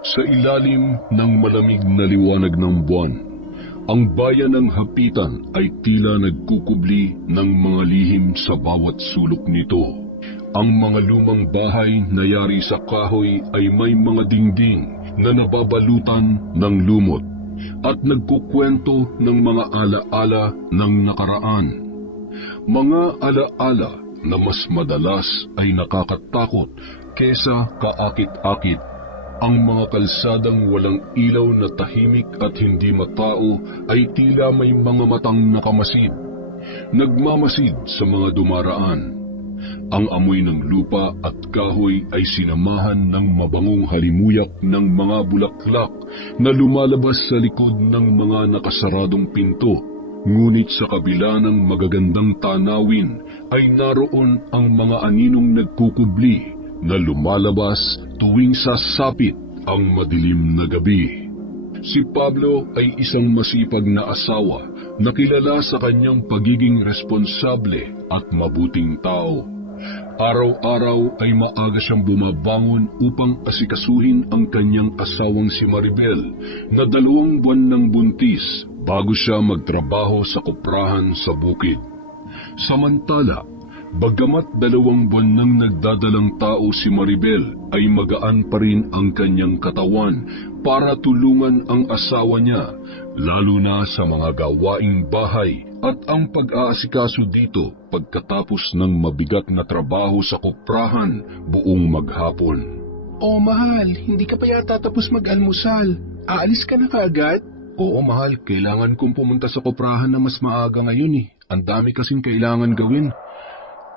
Sa ilalim ng malamig na liwanag ng buwan, ang bayan ng Hapitan ay tila nagkukubli ng mga lihim sa bawat sulok nito. Ang mga lumang bahay na yari sa kahoy ay may mga dingding na nababalutan ng lumot at nagkukwento ng mga alaala ng nakaraan. Mga alaala na mas madalas ay nakakatakot kesa kaakit-akit. Ang mga kalsadang walang ilaw na tahimik at hindi matao ay tila may mga matang nakamasid, nagmamasid sa mga dumaraan. Ang amoy ng lupa at kahoy ay sinamahan ng mabangong halimuyak ng mga bulaklak na lumalabas sa likod ng mga nakasaradong pinto. Ngunit sa kabila ng magagandang tanawin ay naroon ang mga aninong nagkukubli na lumalabas tuwing sasapit ang madilim na gabi. Si Pablo ay isang masipag na asawa na kilala sa kanyang pagiging responsable at mabuting tao. Araw-araw ay maaga siyang bumabangon upang asikasuhin ang kanyang asawang si Maribel na 2 buwan ng buntis bago siya magtrabaho sa koprahan sa bukid. Samantala, bagamat 2 buwan nang nagdadalang tao si Maribel, ay magaan pa rin ang kanyang katawan para tulungan ang asawa niya, lalo na sa mga gawaing bahay at ang pag-aasikaso dito pagkatapos ng mabigat na trabaho sa koprahan buong maghapon. Oh mahal, hindi ka pa yata tapos mag-almusal. Aalis ka na kaagad? Oo mahal, kailangan kong pumunta sa koprahan na mas maaga ngayon eh. Ang dami kasing kailangan gawin.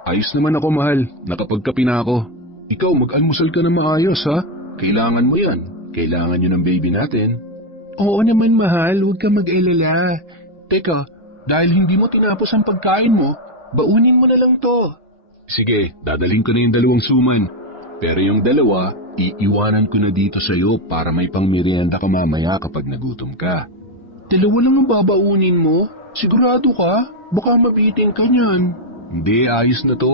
Ayos naman ako mahal, nakapagkape na ako. Ikaw, mag-almusal ka na maayos ha? Kailangan mo yan. Kailangan yun ng baby natin. Oo naman mahal, huwag ka mag-alala. Teka, dahil hindi mo tinapos ang pagkain mo, baunin mo na lang to. Sige, dadaling ko na yung 2 suman. Pero yung 2, iiwanan ko na dito sa'yo para may pangmerienda ka mamaya kapag nagutom ka. 2 lang ang babaunin mo? Sigurado ka? Baka mabitin ka niyan. Hindi, ayos na to.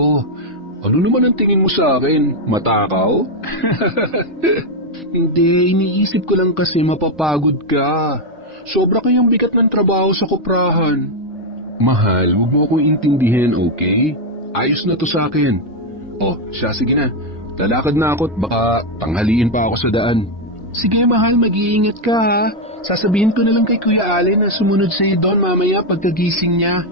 Ano naman ang tingin mo sa akin? Matakaw? Hindi, iniisip ko lang kasi mapapagod ka. Sobra kayang bigat ng trabaho sa koprahan. Mahal, huwag mo akong intindihin, okay? Ayos na to sa akin. Oh, siya, sige na. Lalakad na ako't baka tanghaliin pa ako sa daan. Sige mahal, mag-iingat ka ha. Sasabihin ko na lang kay Kuya Allen na sumunod sa'yo doon mamaya pagkagising niya.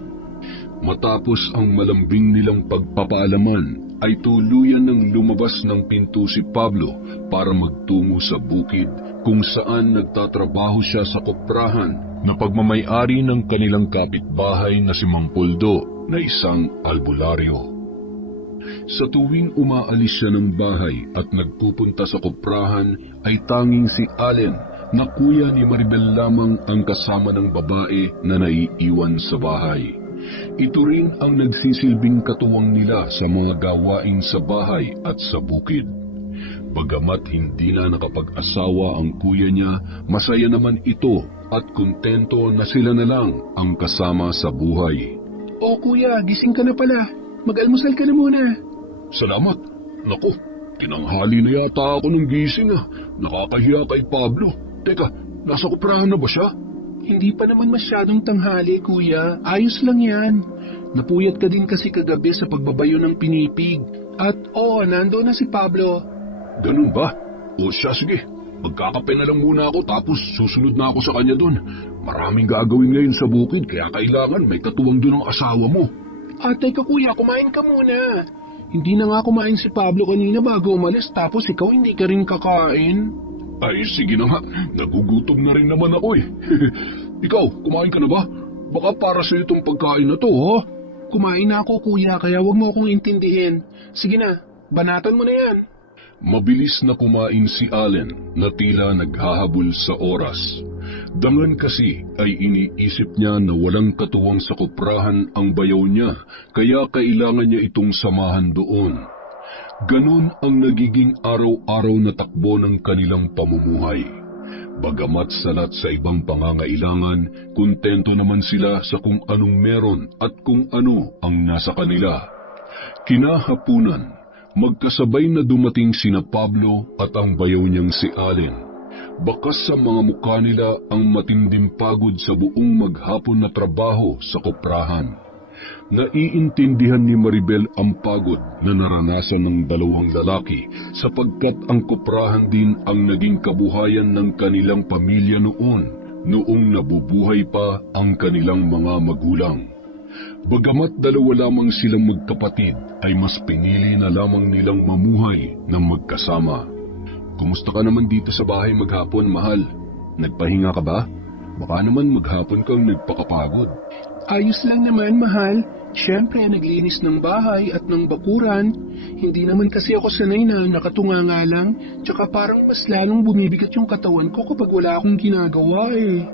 Matapos ang malambing nilang pagpapaalaman, ay tuluyan ng lumabas ng pinto si Pablo para magtungo sa bukid kung saan nagtatrabaho siya sa koprahan na pagmamay-ari ng kanilang kapitbahay na si Mang Poldo na isang albularyo. Sa tuwing umaalis siya ng bahay at nagpupunta sa koprahan ay tanging si Allen na kuya ni Maribel lamang ang kasama ng babae na naiiwan sa bahay. Ito rin ang nagsisilbing katuwang nila sa mga gawain sa bahay at sa bukid. Bagamat hindi na nakapag-asawa ang kuya niya, masaya naman ito at kontento na sila na lang ang kasama sa buhay. Oh kuya, gising ka na pala. Mag-almusal ka na muna. Salamat. Naku, tinanghali na yata ako ng gising ah. Nakakahiya kay Pablo. Teka, nasa koprahan na ba siya? Hindi pa naman masyadong tanghali, kuya. Ayos lang yan. Napuyat ka din kasi kagabi sa pagbabayo ng pinipig. At nando na si Pablo. Ganun ba? O siya, sige. Magkakape na lang muna ako tapos susunod na ako sa kanya dun. Maraming gagawin ngayon sa bukid kaya kailangan may katuwang dun ang asawa mo. Teka kuya, kumain ka muna. Hindi na nga kumain si Pablo kanina bago umalis tapos ikaw hindi ka rin kakain. Ay, sige na nga. Nagugutom na rin naman ako eh. Ikaw, kumain ka na ba? Baka para sa itong pagkain na to, ha? Kumain na ako, kuya, kaya wag mo akong intindihin. Sige na, banatan mo na yan. Mabilis na kumain si Allen na tila naghahabol sa oras. Dangan kasi ay iniisip niya na walang katuwang sa koprahan ang bayaw niya, kaya kailangan niya itong samahan doon. Ganon ang nagiging araw-araw na takbo ng kanilang pamumuhay. Bagamat salat sa ibang pangangailangan, kontento naman sila sa kung anong meron at kung ano ang nasa kanila. Kinahapunan, magkasabay na dumating sina Pablo at ang bayaw niyang si Allen. Bakas sa mga mukha nila ang matinding pagod sa buong maghapon na trabaho sa koprahan. Naiintindihan ni Maribel ang pagod na naranasan ng dalawang lalaki sapagkat ang koprahan din ang naging kabuhayan ng kanilang pamilya noong nabubuhay pa ang kanilang mga magulang. Bagamat dalawa lamang silang magkapatid, ay mas pinili na lamang nilang mamuhay ng magkasama. Kumusta ka naman dito sa bahay maghapon, mahal? Nagpahinga ka ba? Baka naman maghapon kang nagpakapagod. Ayos lang naman, mahal. Siyempre, naglinis ng bahay at ng bakuran. Hindi naman kasi ako sanay na nakatunganga lang. Tsaka parang mas lalong bumibigat yung katawan ko kapag wala akong ginagawa eh.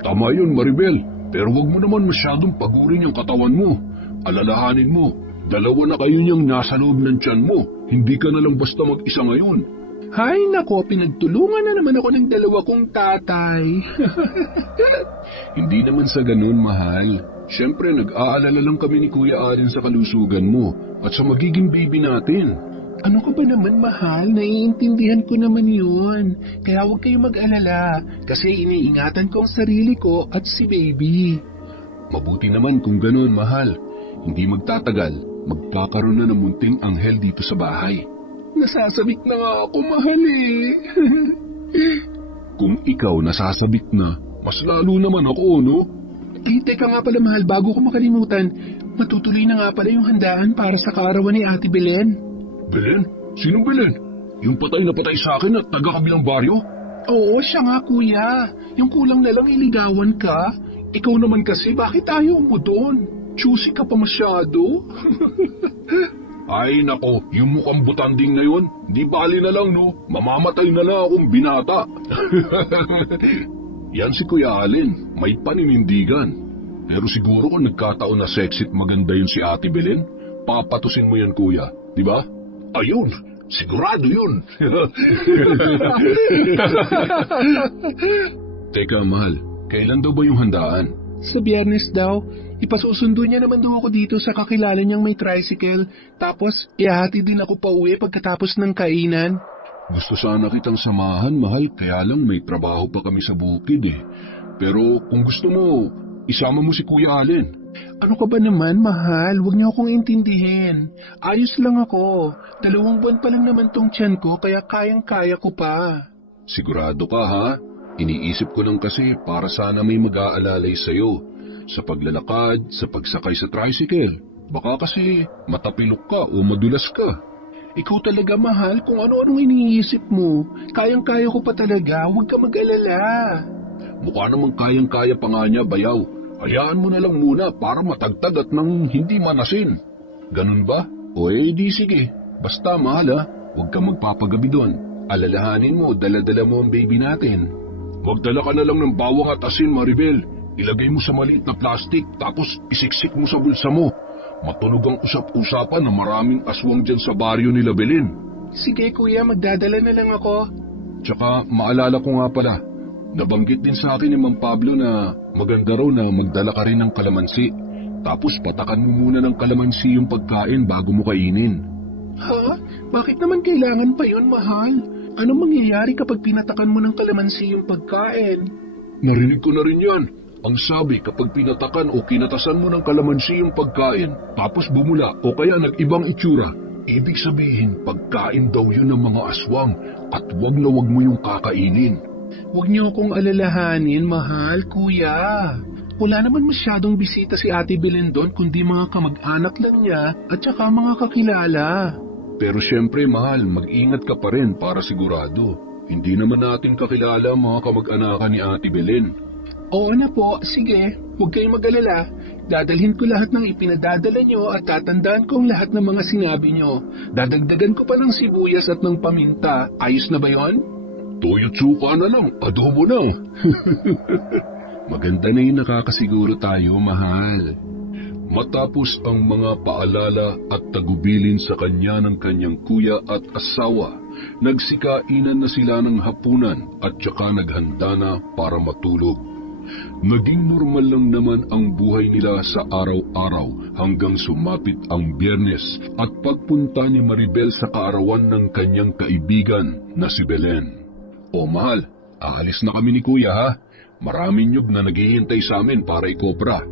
Tama yun, Maribel. Pero wag mo naman masyadong pagurin yung katawan mo. Alalahanin mo, dalawa na kayo niyang nasa loob ng tiyan mo. Hindi ka na lang basta mag-isa ngayon. Hay nako, pinagtulungan na naman ako ng dalawa kong tatay. Hindi naman sa ganun, mahal. Siyempre, nag-aalala lang kami ni Kuya Allen sa kalusugan mo at sa magiging baby natin. Ano ka ba naman, mahal? Naiintindihan ko naman yun. Kaya huwag kayo mag-alala kasi iniingatan ko ang sarili ko at si baby. Mabuti naman kung ganun, mahal. Hindi magtatagal, magkakaroon na ng munting anghel dito sa bahay. Nasasabik na nga ako, mahal eh. Kung ikaw nasasabik na, mas lalo naman ako, no? Eh, teka nga pala, mahal, bago ko makalimutan, matutuloy na nga pala yung handaan para sa kaarawan ni Ate Belen. Belen? Sinong Belen? Yung patay na patay sa akin at taga-kabilang baryo? Oo, siya nga, kuya. Yung kulang na lang iligawan ka. Ikaw naman kasi, bakit ayaw mo doon? Choosy ka pa masyado. Ay nako, yung mukhang butanding na yun, di bali na lang no, mamamatay na lang akong binata. Yan si Kuya Allen, may paninindigan. Pero siguro kung nagkataon na sexy at maganda yun si Ate Belen, papatusin mo yan kuya, di ba? Ayun, sigurado yun. Teka mahal, kailan daw ba yung handaan? Sa Biyernes daw. Ipasusundo niya naman daw ako dito sa kakilala niyang may tricycle. Tapos, ihati din ako pa uwi pagkatapos ng kainan. Gusto sana kitang samahan, mahal, kaya lang may trabaho pa kami sa bukid eh. Pero kung gusto mo, isama mo si Kuya Allen. Ano ka ba naman, mahal? Huwag niyo akong intindihin. Ayos lang ako. 2 buwan pa lang naman tong tiyan ko, kaya kayang-kaya ko pa. Sigurado ka ha? Iniisip ko lang kasi para sana may mag-aalalay sa'yo. Sa paglalakad, sa pagsakay sa tricycle. Baka kasi matapilok ka o madulas ka. Ikaw talaga, mahal, kung ano-anong iniisip mo. Kayang-kaya ko pa talaga, huwag ka mag-alala. Mukha namang kayang-kaya pa nga niya, bayaw. Hayaan mo na lang muna para matagtag at nang hindi manasin. Ganun ba? O di sige. Basta mahal ha, huwag ka magpapagabi doon. Alalahanin mo, dala-dala mo ang baby natin. Magdala ka na lang ng bawang at asin, Maribel. Ilagay mo sa maliit na plastic tapos isiksik mo sa bulsa mo. Matunog ang usap-usapan na maraming aswang dyan sa baryo nila Belen. Sige kuya, magdadala na lang ako. Tsaka maalala ko nga pala, nabanggit din sa akin ni Mang Pablo na maganda raw na magdala ka rin ng kalamansi. Tapos patakan mo muna ng kalamansi yung pagkain bago mo kainin. Ha? Bakit naman kailangan pa yun, mahal? Anong mangyayari kapag pinatakan mo ng kalamansi yung pagkain? Narinig ko na rin yan. Ang sabi kapag pinatakan o kinatasan mo ng kalamansi yung pagkain, tapos bumula o kaya nag-ibang itsura, ibig sabihin pagkain daw yun ng mga aswang at wag na wag mo yung kakainin. Huwag niyo akong alalahanin, mahal, kuya. Wala naman masyadong bisita si Ate Belen doon kundi mga kamag-anak lang niya at saka mga kakilala. Pero syempre mahal, mag-ingat ka pa rin para sigurado. Hindi naman natin kakilala mga kamag-anakan ni Ate Belen. Oo na po, sige, huwag kayong mag-alala. Dadalhin ko lahat ng ipinadadala nyo at tatandaan ko ang lahat ng mga sinabi nyo. Dadagdagan ko pa ng sibuyas at ng paminta. Ayos na ba yon? Toyo tsuka na lang, adobo na. Maganda na yung nakakasiguro tayo, mahal. Matapos ang mga paalala at tagubilin sa kanya ng kanyang kuya at asawa, nagsikainan na sila ng hapunan at saka naghanda na para matulog. Naging normal lang naman ang buhay nila sa araw-araw hanggang sumapit ang Biyernes at pagpunta ni Maribel sa kaarawan ng kanyang kaibigan na si Belen. O mahal, aalis na kami ni Kuya ha. Maraming nyug na naghihintay sa amin para ikopra.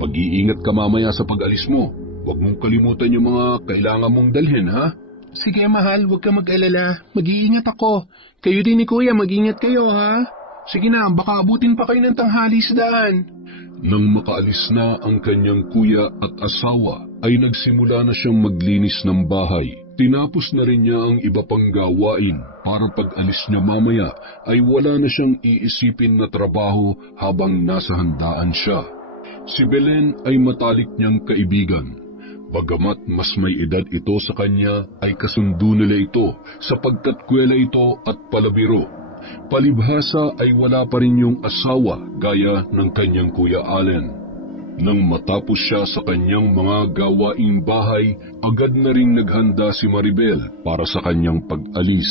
Mag-iingat ka mamaya sa pag-alis mo. Huwag mong kalimutan yung mga kailangan mong dalhin ha. Sige mahal, huwag ka mag-alala. Mag-iingat ako. Kayo din ni Kuya, mag-ingat kayo ha. Sige na, baka abutin pa kayo ng tanghali sa daan. Nang makaalis na ang kanyang kuya at asawa, ay nagsimula na siyang maglinis ng bahay. Tinapos na rin niya ang iba pang gawain para pag-alis niya mamaya ay wala na siyang iisipin na trabaho habang nasa handaan siya. Si Belen ay matalik niyang kaibigan. Bagamat mas may edad ito sa kanya ay kasundo nila ito sapagkat kwela ito at palabiro. Palibhasa ay wala pa rin yung asawa gaya ng kanyang Kuya Allen. Nang matapos siya sa kanyang mga gawaing bahay, agad na ring naghanda si Maribel para sa kanyang pag-alis.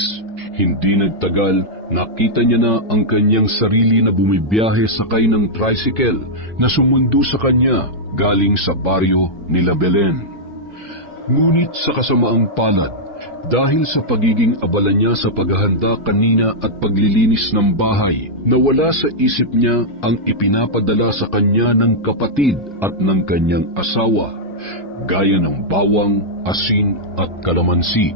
Hindi nagtagal, nakita niya na ang kanyang sarili na bumibiyahe sakay ng tricycle na sumundo sa kanya galing sa baryo nila Belen. Ngunit sa kasamaang palad, dahil sa pagiging abala niya sa paghahanda kanina at paglilinis ng bahay, nawala sa isip niya ang ipinapadala sa kanya ng kapatid at ng kanyang asawa, gaya ng bawang, asin at kalamansi.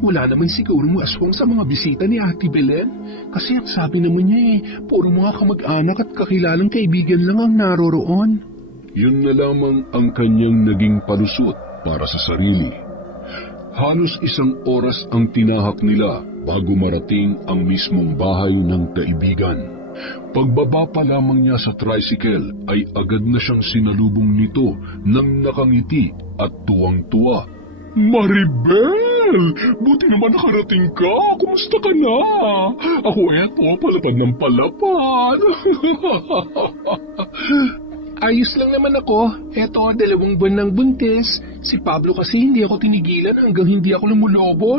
Wala naman siguro aswang sa mga bisita ni Ate Belen. Kasi ang sabi naman niya puro mga kamag-anak at kakilalang kaibigan lang ang naroroon. Yun na lamang ang kanyang naging palusot para sa sarili. Halos isang oras ang tinahak nila bago marating ang mismong bahay ng kaibigan. Pagbaba pa lamang niya sa tricycle ay agad na siyang sinalubong nito ng nakangiti at tuwang-tuwa. Maribel! Buti naman nakarating ka! Kumusta ka na? Ako eto, palapad ng palapad! Ayos lang naman ako. Eto, 2 buwan ng buntis. Si Pablo kasi hindi ako tinigilan hanggang hindi ako lumulobo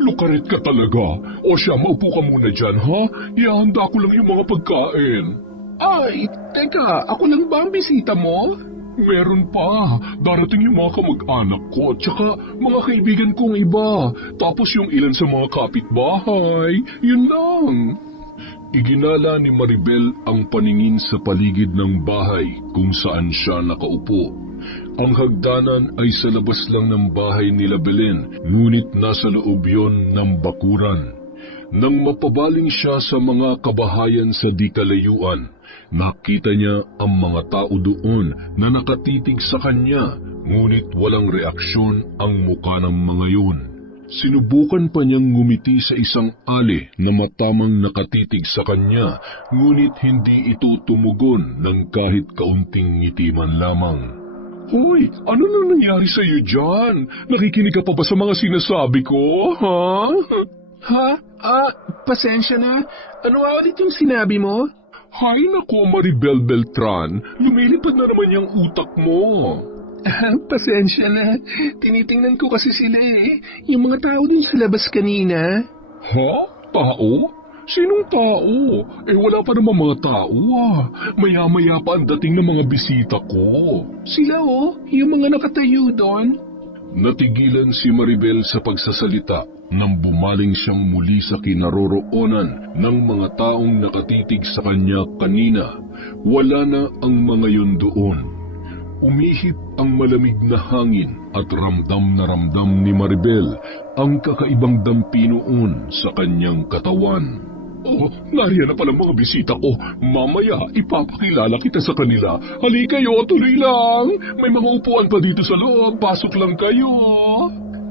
Lukarit ka talaga. O siya, maupo ka muna dyan, ha? Ihanda ko lang yung mga pagkain. Ay, teka, ako lang ba ang bisita mo? Meron pa. Darating yung mga kamag-anak ko, tsaka mga kaibigan kong iba. Tapos yung ilan sa mga kapitbahay. Yun lang. Iginala ni Maribel ang paningin sa paligid ng bahay kung saan siya nakaupo. Ang hagdanan ay sa labas lang ng bahay nila Belen, ngunit nasa loob yon ng bakuran. Nang mapabaling siya sa mga kabahayan sa di kalayuan, nakita niya ang mga tao doon na nakatitig sa kanya, ngunit walang reaksyon ang muka ng mga yun. Sinubukan pa niyang ngumiti sa isang ali na matamang nakatitig sa kanya, ngunit hindi ito tumugon ng kahit kaunting ngiti man lamang. Hoy, ano na nangyari sa iyo dyan? Nakikinig ka pa ba sa mga sinasabi ko, ha? Ha? Pasensya na. Ano ulit yung sinabi mo? Hay nako, Maribel Beltran, lumilipad na naman yung utak mo. Pasensya na. Tinitingnan ko kasi sila Yung mga tao din sa labas kanina. Ha? Tao? Sinong tao? Wala pa naman mga tao Maya-maya pa ang dating ng mga bisita ko. Sila yung mga nakatayo doon. Natigilan si Maribel sa pagsasalita nang bumaling siyang muli sa kinaroroonan ng mga taong nakatitig sa kanya kanina. Wala na ang mga yun doon. Umihip ang malamig na hangin at ramdam na ramdam ni Maribel ang kakaibang dampi noon sa kanyang katawan. Oh, nariyan na pala mga bisita ko. Mamaya, ipapakilala kita sa kanila. Halika kayo, tuloy lang. May mga upuan pa dito sa loob. Pasok lang kayo.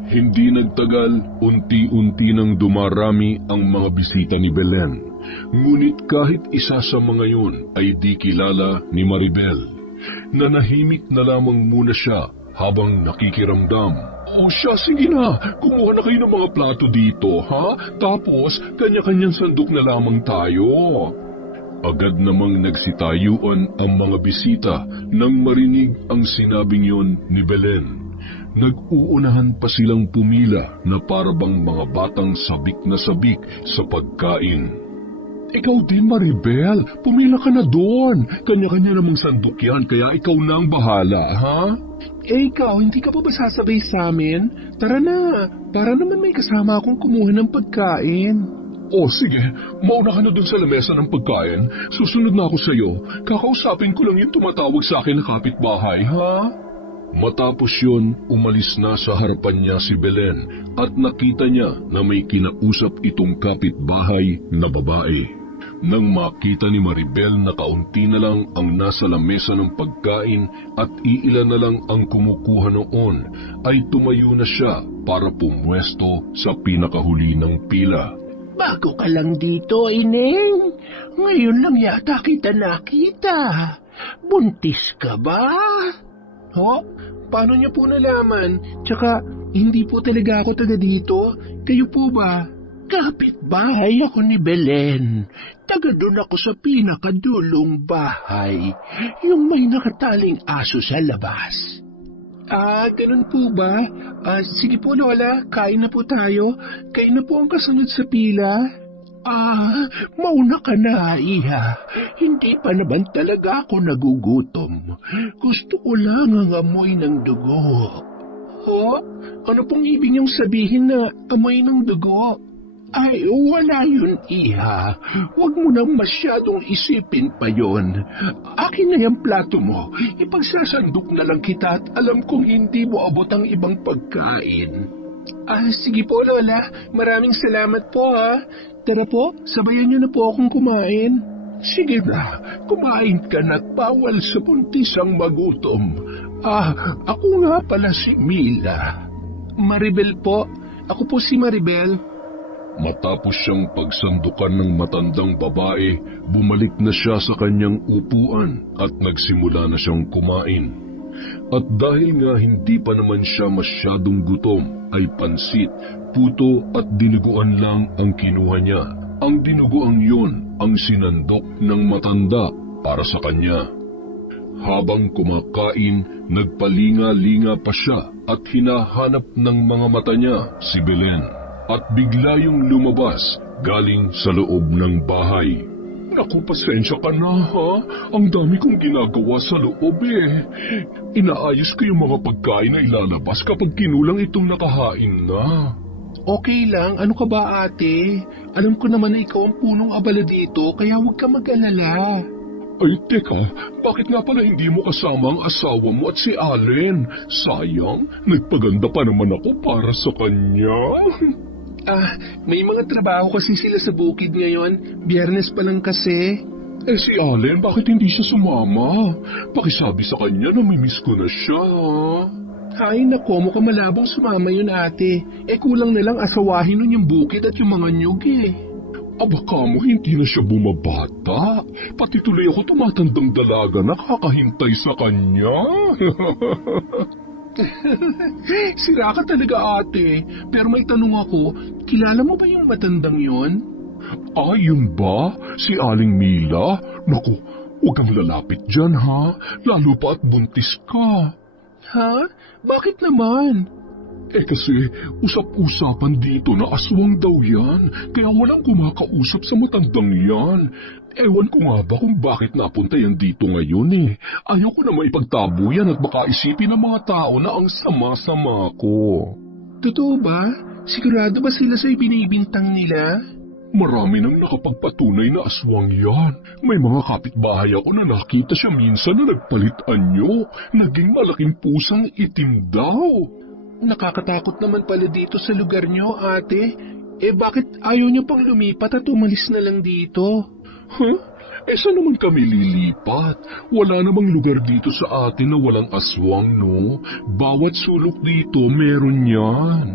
Hindi nagtagal, unti-unti nang dumarami ang mga bisita ni Belen. Ngunit kahit isa sa mga yun ay di kilala ni Maribel. Nanahimik na lamang muna siya habang nakikiramdam. O siya, sige na, kumuha na kayo ng mga plato dito, ha? Tapos, kanya-kanyang sandok na lamang tayo. Agad namang nagsitayuan ang mga bisita nang marinig ang sinabing yon ni Belen. Nag-uunahan pa silang pumila na parabang mga batang sabik na sabik sa pagkain. Ikaw din, Maribel, pumila ka na doon. Kanya-kanya namang sandok yan, kaya ikaw na ang bahala, ha? Ikaw, hindi ka pa ba sasabay sa amin? Tara na, para naman may kasama akong kumuha ng pagkain. O sige, mauna ka na dun sa lamesa ng pagkain. Susunod na ako sa'yo. Kakausapin ko lang yung tumatawag sa akin na kapitbahay, ha? Matapos yun, umalis na sa harapan niya si Belen at nakita niya na may kinausap itong kapitbahay na babae. Nang makita ni Maribel na kaunti na lang ang nasa lamesa ng pagkain at iilan na lang ang kumukuha noon, ay tumayo na siya para pumwesto sa pinakahuli ng pila. Bago ka lang dito, Ineng. Ngayon lang yata kita nakita. Buntis ka ba? Ho? Paano niyo po nalaman? Tsaka, hindi po talaga ako taga dito. Kayo po ba? Kapitbahay ako ni Belen. Taga doon ako sa pinakadulong bahay. Yung may nakataling aso sa labas. Ganun po ba? Sige po, Lola, kain na po tayo. Kayo na po ang kasunod sa pila. Mauna ka na, Iha. Hindi pa naman talaga ako nagugutom. Gusto ko lang ang amoy ng dugo. Ho? Ano pong ibig niyong sabihin na amoy ng dugo? Ay, wala yun, Iha. Huwag mo nang masyadong isipin pa yon. Akin na yung plato mo. Ipagsasandok na lang kita at alam kong hindi mo abot ang ibang pagkain. Sige po, Lola. Maraming salamat po, ha. Tara po, sabayan niyo na po akong kumain. Sige na, kumain ka na, bawal sa buntis ang magutom. Ako nga pala si Mila. Maribel po. Ako po si Maribel. Matapos siyang pagsandukan ng matandang babae, bumalik na siya sa kanyang upuan at nagsimula na siyang kumain. At dahil nga hindi pa naman siya masyadong gutom, ay pansit, puto at dinuguan lang ang kinuha niya. Ang dinuguan yun ang sinandok ng matanda para sa kanya. Habang kumakain, nagpalinga-linga pa siya at hinahanap ng mga mata niya si Belen. At bigla yung lumabas galing sa loob ng bahay. Naku, pasensya ka na, ha? Ang dami kong ginagawa sa loob, eh. Inaayos ko yung mga pagkain na ilalabas kapag kinulang itong nakahain na. Okay lang, ano ka ba, ate? Alam ko naman na ikaw ang punong abala dito, kaya huwag ka mag-alala. Ay, teka, bakit nga pala hindi mo kasama ang asawa mo at si Allen? Sayang, nagpaganda pa naman ako para sa kanya. May mga trabaho kasi sila sa bukid ngayon. Biyernes pa lang kasi. Si Allen, bakit hindi siya sumama? Pakisabi sa kanya na mimiss ko na siya. Ay, nako, mukhang malabong sumama yun, ate. Kulang na lang asawahin nun yung bukid at yung mga nyug, eh. Baka mo hindi na siya bumabata. Pati tuloy ako tumatandang dalaga na kakahintay sa kanya. Sira ka talaga, ate. Pero may tanong ako, kilala mo ba yung matandang yon? Yun ba? Si Aling Mila? Naku, huwag kang lalapit dyan, ha? Lalo pa at buntis ka. Ha? Bakit naman? Kasi usap-usapan dito na aswang daw yan, kaya walang kumakausap sa matandang yan. Ewan ko nga ba kung bakit napunta yan dito ngayon, eh. Ayaw ko na maipagtabo yan at baka isipin ng mga tao na ang sama-sama ko. Totoo ba? Sigurado ba sila sa ibinibintang nila? Marami nang nakapagpatunay na aswang yan. May mga kapitbahay ako na nakita siya minsan na nagpalit anyo. Naging malaking pusang itim daw. Nakakatakot naman pala dito sa lugar nyo, ate. Bakit ayaw nyo pang lumipat at umalis na lang dito? Saan naman kami lilipat? Wala namang lugar dito sa atin na walang aswang, no? Bawat sulok dito meron yan.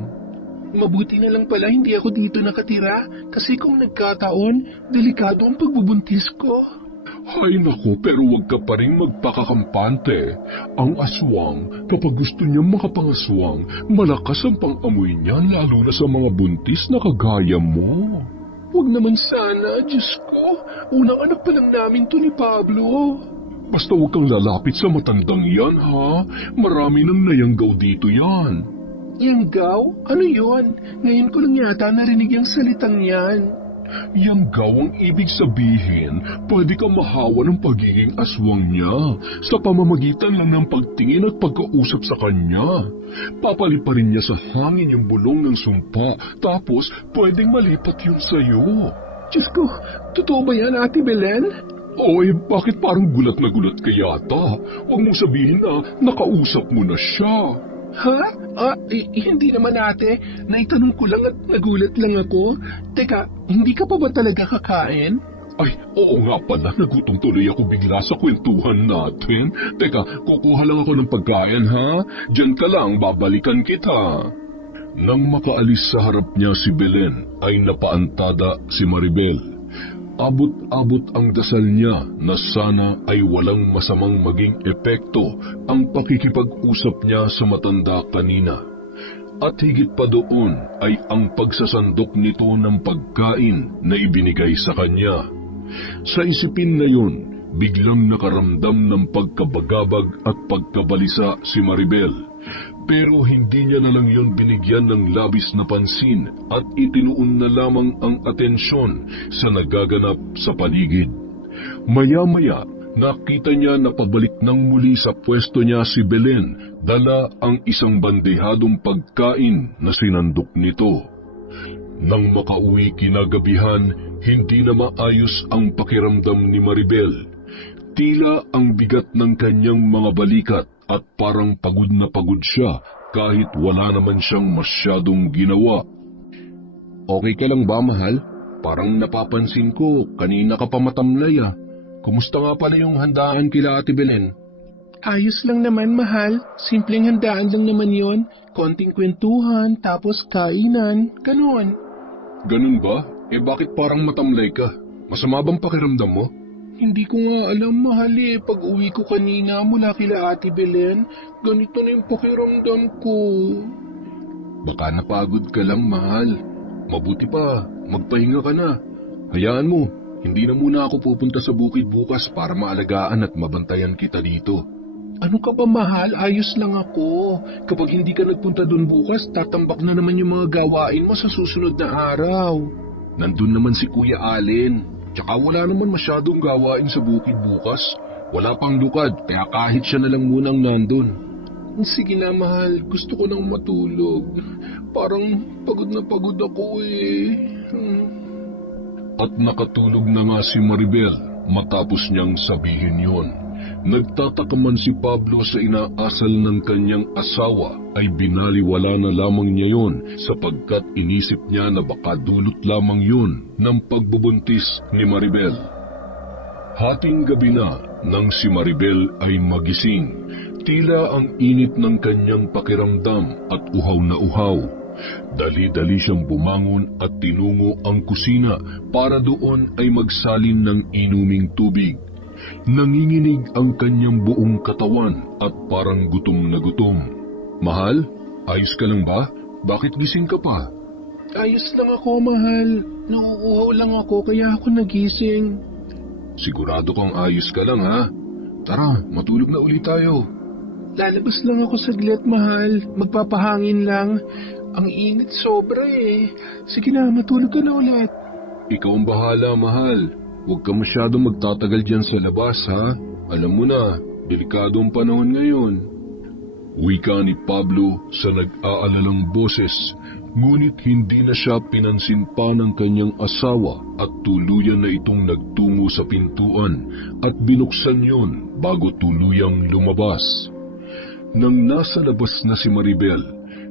Mabuti na lang pala hindi ako dito nakatira kasi kung nagkataon, delikado ang pagbubuntis ko. Hay nako, pero wag ka pa rin magpakakampante. Ang aswang, kapag gusto niyang makapangaswang, malakas ang pang-amoy niyan lalo na sa mga buntis na kagaya mo. Huwag naman sana, Diyos ko. Unang anak pa lang namin to ni Pablo. Basta huwag kang lalapit sa matandang yan, ha? Marami nang nayanggaw dito yan. Yanggaw? Ano yon? Ngayon ko lang yata narinig yung salitang yan. Yang gawang ibig sabihin, pwede ka mahawa ng pagiging aswang niya sa pamamagitan lang ng pagtingin at pagkausap sa kanya. Papaliparin niya sa hangin yung bulong ng sumpa, tapos pwedeng malipat yun sa'yo. Diyos ko, totoo ba yan, Ate Belen? Oy, bakit parang gulat na gulat ka yata? Huwag mong sabihin na nakausap mo na siya. Ha? Hindi naman ate. Naitanong ko lang at nagulat lang ako. Teka, hindi ka pa ba talaga kakain? Ay, oo nga pala, nagutom tuloy ako bigla sa kwentuhan natin. Teka, kukuha lang ako ng pagkain ha? Diyan ka lang, babalikan kita. Nang makaalis sa harap niya si Belen, ay napaantada si Maribel. Abot-abot ang dasal niya na sana ay walang masamang maging epekto ang pakikipag-usap niya sa matanda kanina. At higit pa doon ay ang pagsasandok nito ng pagkain na ibinigay sa kanya. Sa isipin na yun, biglang nakaramdam ng pagkabagabag at pagkabalisa si Maribel. Pero hindi niya na lang yun binigyan ng labis na pansin at itinuon na lamang ang atensyon sa nagaganap sa paligid. Maya-maya, nakita niya na pabalik nang muli sa pwesto niya si Belen, dala ang isang bandehadong pagkain na sinandok nito. Nang makauwi kinagabihan, hindi na maayos ang pakiramdam ni Maribel. Tila ang bigat ng kanyang mga balikat at parang pagod na pagod siya kahit wala naman siyang masyadong ginawa. Okay ka lang ba, mahal? Parang napapansin ko, kanina ka pa matamlay ah. Kumusta nga pala yung handaan kila Ate Belen? Ayos lang naman, mahal. Simpleng handaan lang naman yon. Konting kwentuhan, tapos kainan, ganun. Ganun ba? Bakit parang matamlay ka? Masama bang pakiramdam mo? Hindi ko nga alam, mahal eh. Pag uwi ko kanina mula kila Ate Belen, ganito na yung pakiramdam ko. Baka napagod ka lang, mahal. Mabuti pa, magpahinga ka na. Hayaan mo, hindi na muna ako pupunta sa bukid bukas para maalagaan at mabantayan kita dito. Ano ka ba, mahal? Ayos lang ako. Kapag hindi ka nagpunta doon bukas, tatambak na naman yung mga gawain mo sa susunod na araw. Nandun naman si Kuya Allen. Tsaka wala naman masyadong gawain sa bukid bukas. Wala pang lukad, kaya kahit siya na lang munang nandun. Sige na, mahal. Gusto ko nang matulog. Parang pagod na pagod ako eh. At nakatulog na nga si Maribel matapos niyang sabihin yon. Nagtataka man si Pablo sa inaasal ng kanyang asawa ay binaliwala na lamang niya yon sapagkat inisip niya na baka dulot lamang yun ng pagbubuntis ni Maribel. Hating gabi na nang si Maribel ay magising, tila ang init ng kanyang pakiramdam at uhaw na uhaw. Dali-dali siyang bumangon at tinungo ang kusina para doon ay magsalin ng inuming tubig. Nanginginig ang kanyang buong katawan at parang gutom na gutom. Mahal, ayos ka lang ba? Bakit gising ka pa? Ayos lang ako, mahal. Nauuhaw lang ako kaya ako nagising. Sigurado kang ayos ka lang ha? Tara, matulog na ulit tayo. Lalabas lang ako saglit, mahal. Magpapahangin lang. Ang init sobra eh. Sige na, matulog ka na ulit. Ikaw ang bahala, mahal. Huwag ka masyadong magtatagal dyan sa labas, ha? Alam mo na, delikado ang panahon ngayon. Wika ni Pablo sa nag-aalalang boses, ngunit hindi na siya pinansin pa ng kanyang asawa at tuluyan na itong nagtungo sa pintuan at binuksan yun bago tuluyang lumabas. Nang nasa labas na si Maribel,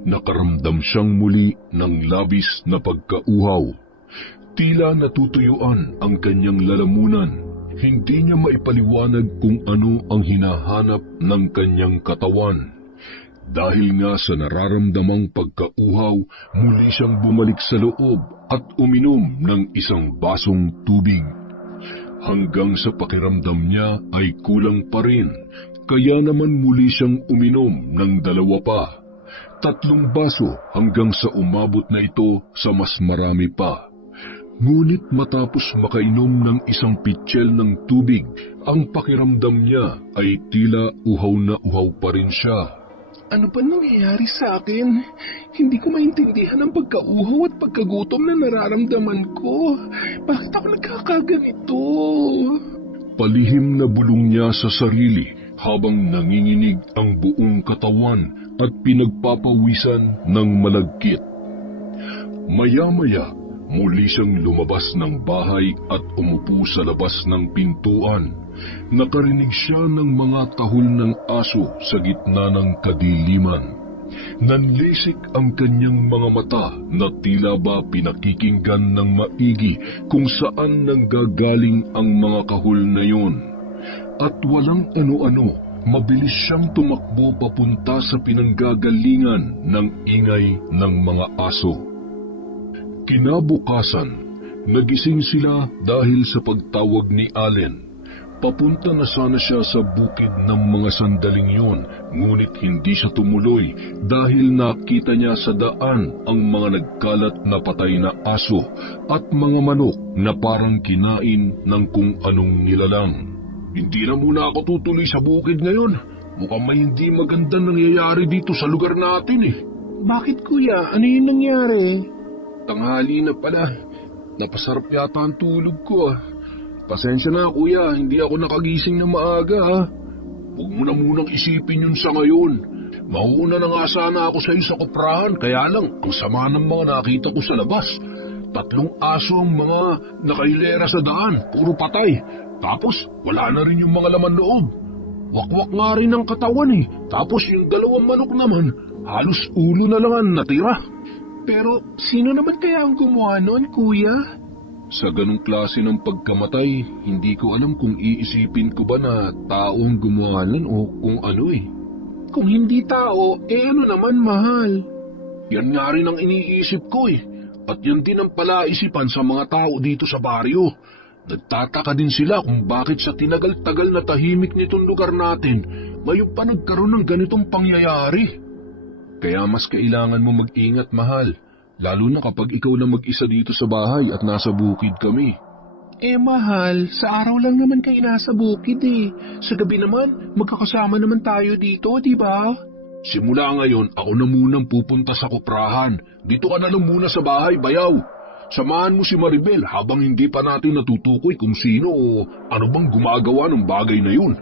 nakaramdam siyang muli ng labis na pagkauhaw. Tila natutuyuan ang kanyang lalamunan. Hindi niya maipaliwanag kung ano ang hinahanap ng kanyang katawan. Dahil nga sa nararamdamang pagkauhaw, muli siyang bumalik sa loob at uminom ng isang basong tubig. Hanggang sa pakiramdam niya ay kulang pa rin, kaya naman muli siyang uminom ng 2 pa. 3 baso hanggang sa umabot na ito sa mas marami pa. Ngunit matapos makainom ng 1 pitsyel ng tubig, ang pakiramdam niya ay tila uhaw na uhaw pa rin siya. Ano ba nangyayari sa akin? Hindi ko maintindihan ang pagkauhaw at pagkagutom na nararamdaman ko. Bakit ako nagkakaganito? Palihim na bulong niya sa sarili habang nanginginig ang buong katawan at pinagpapawisan ng malagkit. Maya-maya, muli siyang lumabas ng bahay at umupo sa labas ng pintuan. Nakarinig siya ng mga tahol ng aso sa gitna ng kadiliman. Nanlisik ang kanyang mga mata na tila ba pinakikinggan ng maigi kung saan nanggagaling ang mga kahol na yon. At walang ano-ano, mabilis siyang tumakbo papunta sa pinanggagalingan ng ingay ng mga aso. Kinabukasan, nagising sila dahil sa pagtawag ni Allen. Papunta na sana siya sa bukid ng mga sandaling yon, ngunit hindi siya tumuloy dahil nakita niya sa daan ang mga nagkalat na patay na aso at mga manok na parang kinain ng kung anong nilalang. Hindi na muna ako tutuloy sa bukid ngayon. Mukhang may hindi magandang nangyayari dito sa lugar natin eh. Bakit kuya? Ano yung nangyari? Tanghali na pala. Napasarap yata ang tulog ko ah. Pasensya na kuya, hindi ako nakagising na maaga ha. Huwag mo na munang isipin yun sa ngayon. Mauuna na nga sana ako sa iyo sa koprahan, kaya lang ang sama ng mga nakita ko sa labas. 3 aso ang mga nakailera sa daan, puro patay. Tapos wala na rin yung mga laman loob. Wakwak nga rin ang katawan eh. Tapos yung 2 manok naman, halos ulo na lang ang natira. Pero sino naman kaya ang gumawa nun, kuya? Sa ganong klase ng pagkamatay, hindi ko alam kung iisipin ko ba na tao ang gumawa nun o kung ano eh. Kung hindi tao, ano naman mahal? Yan nga rin ang iniisip ko eh. At yan din ang palaisipan sa mga tao dito sa baryo. Nagtataka din sila kung bakit sa tinagal-tagal na tahimik nitong lugar natin, ngayon pa nagkaroon ng ganitong pangyayari. Kaya mas kailangan mo mag-ingat, mahal. Lalo na kapag ikaw lang mag-isa dito sa bahay at nasa bukid kami. Mahal, sa araw lang naman kayo nasa bukid eh. Sa gabi naman, magkakasama naman tayo dito, di ba? Simula ngayon, ako na munang pupunta sa koprahan. Dito ka na lang muna sa bahay, bayaw. Samahan mo si Maribel habang hindi pa natin natutukoy kung sino o ano bang gumagawa ng bagay na yun.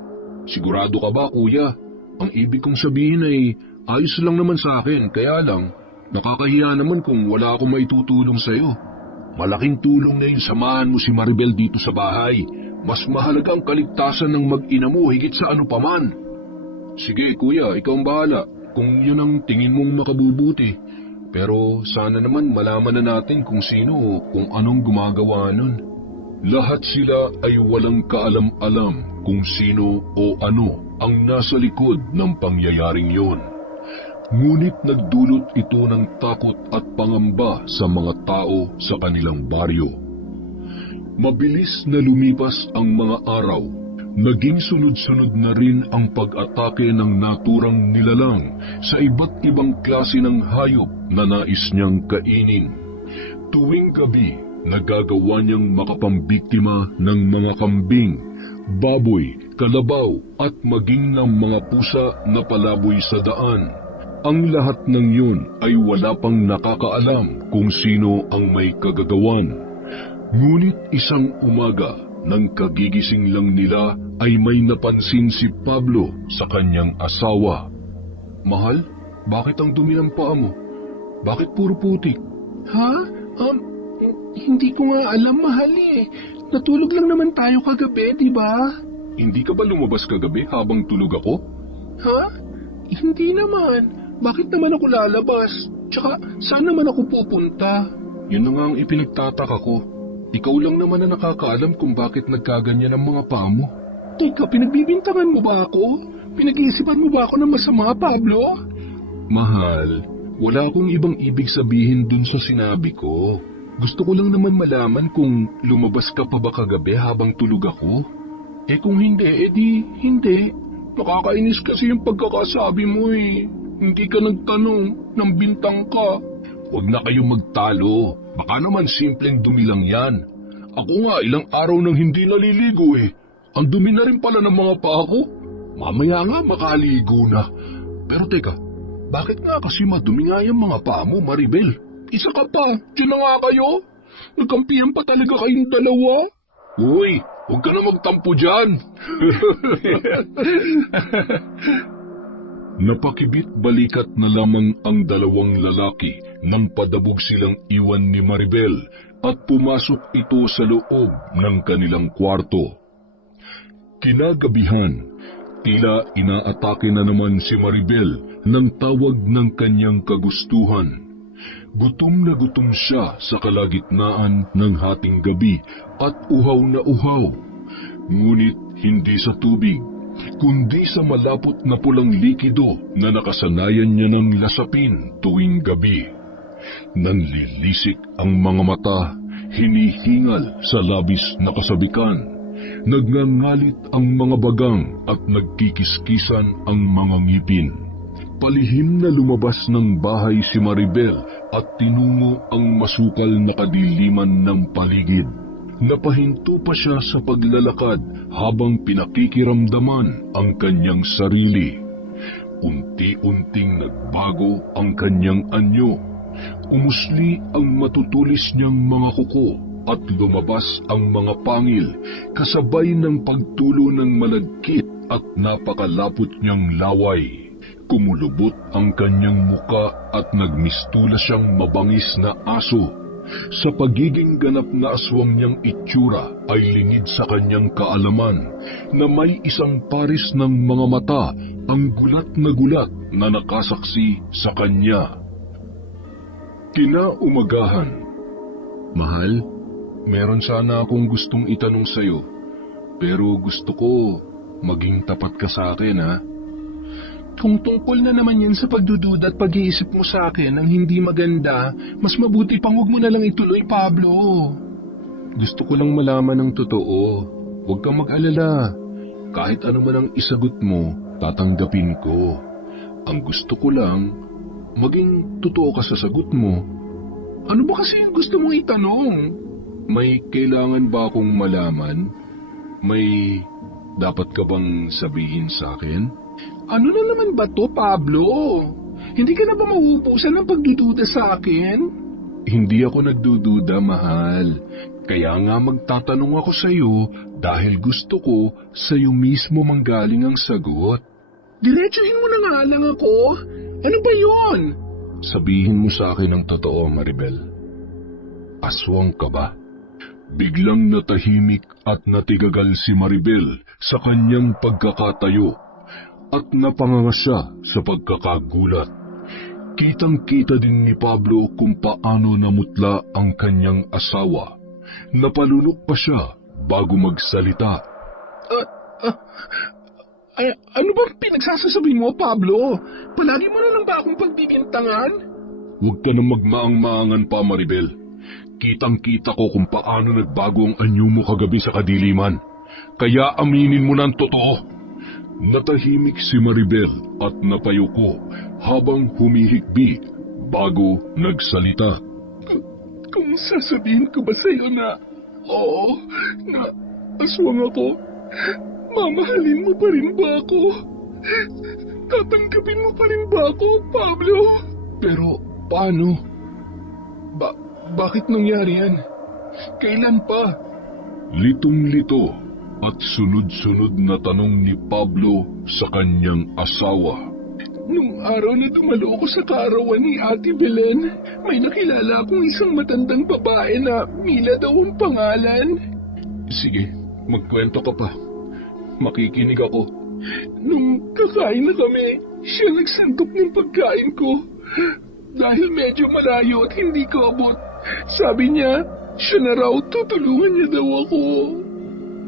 Sigurado ka ba, kuya? Ang ibig kong sabihin ay ayos lang naman sa akin, kaya lang nakakahiya naman kung wala akong maitutulong sa'yo. Malaking tulong na yung samahan mo si Maribel dito sa bahay. Mas mahalaga ang kaligtasan ng mag-ina mo higit sa ano paman. Sige kuya, ikaw ang bahala kung yun ang tingin mong makabubuti. Pero sana naman malaman na natin kung sino o kung anong gumagawa nun. Lahat sila ay walang kaalam-alam kung sino o ano ang nasa likod ng pangyayaring yon. Ngunit nagdulot ito ng takot at pangamba sa mga tao sa kanilang baryo. Mabilis na lumipas ang mga araw. Naging sunod-sunod na rin ang pag-atake ng naturang nilalang sa iba't ibang klase ng hayop na nais niyang kainin. Tuwing gabi, nagagawa niyang makapambiktima ng mga kambing, baboy, kalabaw at maging ng mga pusa na palaboy sa daan. Ang lahat ng yun ay wala pang nakakaalam kung sino ang may kagagawan. Ngunit isang umaga, nang kagigising lang nila ay may napansin si Pablo sa kanyang asawa. Mahal, bakit ang dumi ng paa mo? Bakit puro putik? Ha? Hindi ko nga alam, mahal eh. Natulog lang naman tayo kagabi, di ba? Hindi ka ba lumabas kagabi habang tulog ako? Ha? Hindi naman. Bakit naman ako lalabas? Tsaka, saan naman ako pupunta? Yun na nga ang ipinagtataka ko. Ikaw lang naman na nakakaalam kung bakit nagkaganyan ang mga paa mo. Teka, pinagbibintangan mo ba ako? Pinag-iisipan mo ba ako ng masama, Pablo? Mahal, wala akong ibang ibig sabihin dun sa sinabi ko. Gusto ko lang naman malaman kung lumabas ka pa ba kagabi habang tulog ako. Kung hindi, edi hindi. Nakakainis kasi yung pagkakasabi mo eh. Hindi ka nagtanong, nang bintang ka. Huwag na kayong magtalo. Baka naman simpleng dumi lang yan. Ako nga ilang araw nang hindi naliligo eh. Ang dumi na rin pala ng mga paa ko. Mamaya nga makaligo na. Pero teka, Bakit nga kasi madumi nga yung mga paa mo, Maribel? Isa ka pa, dyan na nga kayo. Nagkampihan pa talaga kayong dalawa. Uy, huwag ka na magtampo dyan. Napakibit balikat na lamang ang dalawang lalaki nang padabog silang iwan ni Maribel at pumasok ito sa loob ng kanilang kwarto. Kinagabihan, tila inaatake na naman si Maribel ng tawag ng kanyang kagustuhan. Gutom na gutom siya sa kalagitnaan ng hating gabi at uhaw na uhaw. Ngunit hindi sa tubig, kundi sa malapot na pulang likido na nakasanayan niya ng lasapin tuwing gabi. Nanlilisik ang mga mata, hinihingal sa labis na kasabikan. Nagngangalit ang mga bagang at nagkikiskisan ang mga ngipin. Palihim na lumabas ng bahay si Maribel at tinungo ang masukal na kadiliman ng paligid. Napahinto pa siya sa paglalakad habang pinakikiramdaman ang kanyang sarili. Unti-unting nagbago ang kanyang anyo. Umusli ang matutulis niyang mga kuko at lumabas ang mga pangil kasabay ng pagtulo ng malagkit at napakalapot niyang laway. Kumulubot ang kanyang muka at nagmistula siyang mabangis na aso. Sa pagiging ganap na aswang niyang itsura ay lingid sa kanyang kaalaman na may isang paris ng mga mata ang gulat na nakasaksi sa kanya. Kinaumagahan. Mahal, meron sana akong gustong itanong sa'yo, pero gusto ko maging tapat ka sa akin, ha? Kung tungkol na naman yan sa pagdududa at pag-iisip mo sa akin ang hindi maganda, mas mabuti pang huwag mo na lang ituloy, Pablo. Gusto ko lang malaman ang totoo. Huwag kang mag-alala. Kahit ano man ang isagot mo, tatanggapin ko. Ang gusto ko lang, maging totoo ka sa sagot mo. Ano ba kasi yung gusto mong itanong? May kailangan ba akong malaman? May dapat ka bang sabihin sa akin? Ano na naman ba to, Pablo? Hindi ka na ba mauubusan ng pagdududa sa akin? Hindi ako nagdududa, mahal. Kaya nga magtatanong ako sa iyo dahil gusto ko sa iyo mismo manggaling ang sagot. Diretsuhin mo na nga lang ako. Ano ba yon? Sabihin mo sa akin ang totoo, Maribel. Aswang ka ba? Biglang natahimik at natigagal si Maribel sa kanyang pagkakatayo at napanganga siya sa pagkakagulat. Kitang-kita din ni Pablo kung paano namutla ang kanyang asawa. Napalunok pa siya bago magsalita. Ano bang pinagsasasabi mo, Pablo? Palagi mo na lang ba akong pagbibintangan? Huwag ka na magmaang-maangan pa, Maribel. Kitang-kita ko kung paano nagbago ang anyo mo kagabi sa kadiliman. Kaya aminin mo na ang totoo. Natahimik si Maribel at napayuko habang humihikbi bago nagsalita. Kung sasabihin ko ba sa'yo na oo, na aswang ako, mamahalin mo pa rin ba ako? Tatanggapin mo pa rin ba ako, Pablo? Pero paano? Bakit nangyari yan? Kailan pa? Litong-lito at sunod-sunod na tanong ni Pablo sa kanyang asawa. Nung araw na dumalo ako sa kaarawan ni Ate Belen, may nakilala akong isang matandang babae na Mila daw ang pangalan. Sige, magkwento ka pa. Makikinig ako. Nung kakain na kami, siya nagsandok ng pagkain ko. Dahil medyo malayo at hindi ko abot, sabi niya, siya na raw tutulungan niya daw ako.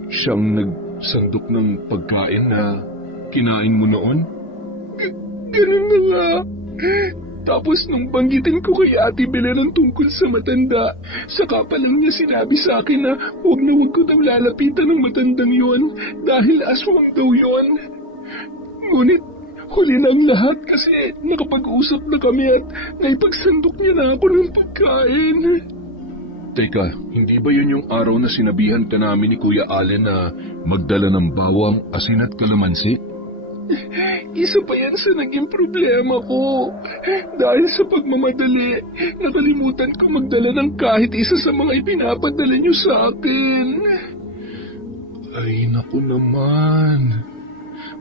Siyang nagsandok ng pagkain na kinain mo noon? Ganun na nga. Tapos nung banggitin ko kay Ate Belen ang tungkol sa matanda, saka pa lang niya sinabi sa akin na huwag ko daw lalapitan ng matandang yon dahil aswang daw yon. Ngunit huli na ang lahat kasi nakapag-usap na kami at naipagsandok niya na ako ng pagkain. Teka, hindi ba yun yung araw na sinabihan ka namin ni Kuya Allen na magdala ng bawang, asin at kalamansi? Isa pa yan sa naging problema ko. Dahil sa pagmamadali, nakalimutan ko magdala ng kahit isa sa mga ipinapadala niyo sa akin. Ay, naku naman.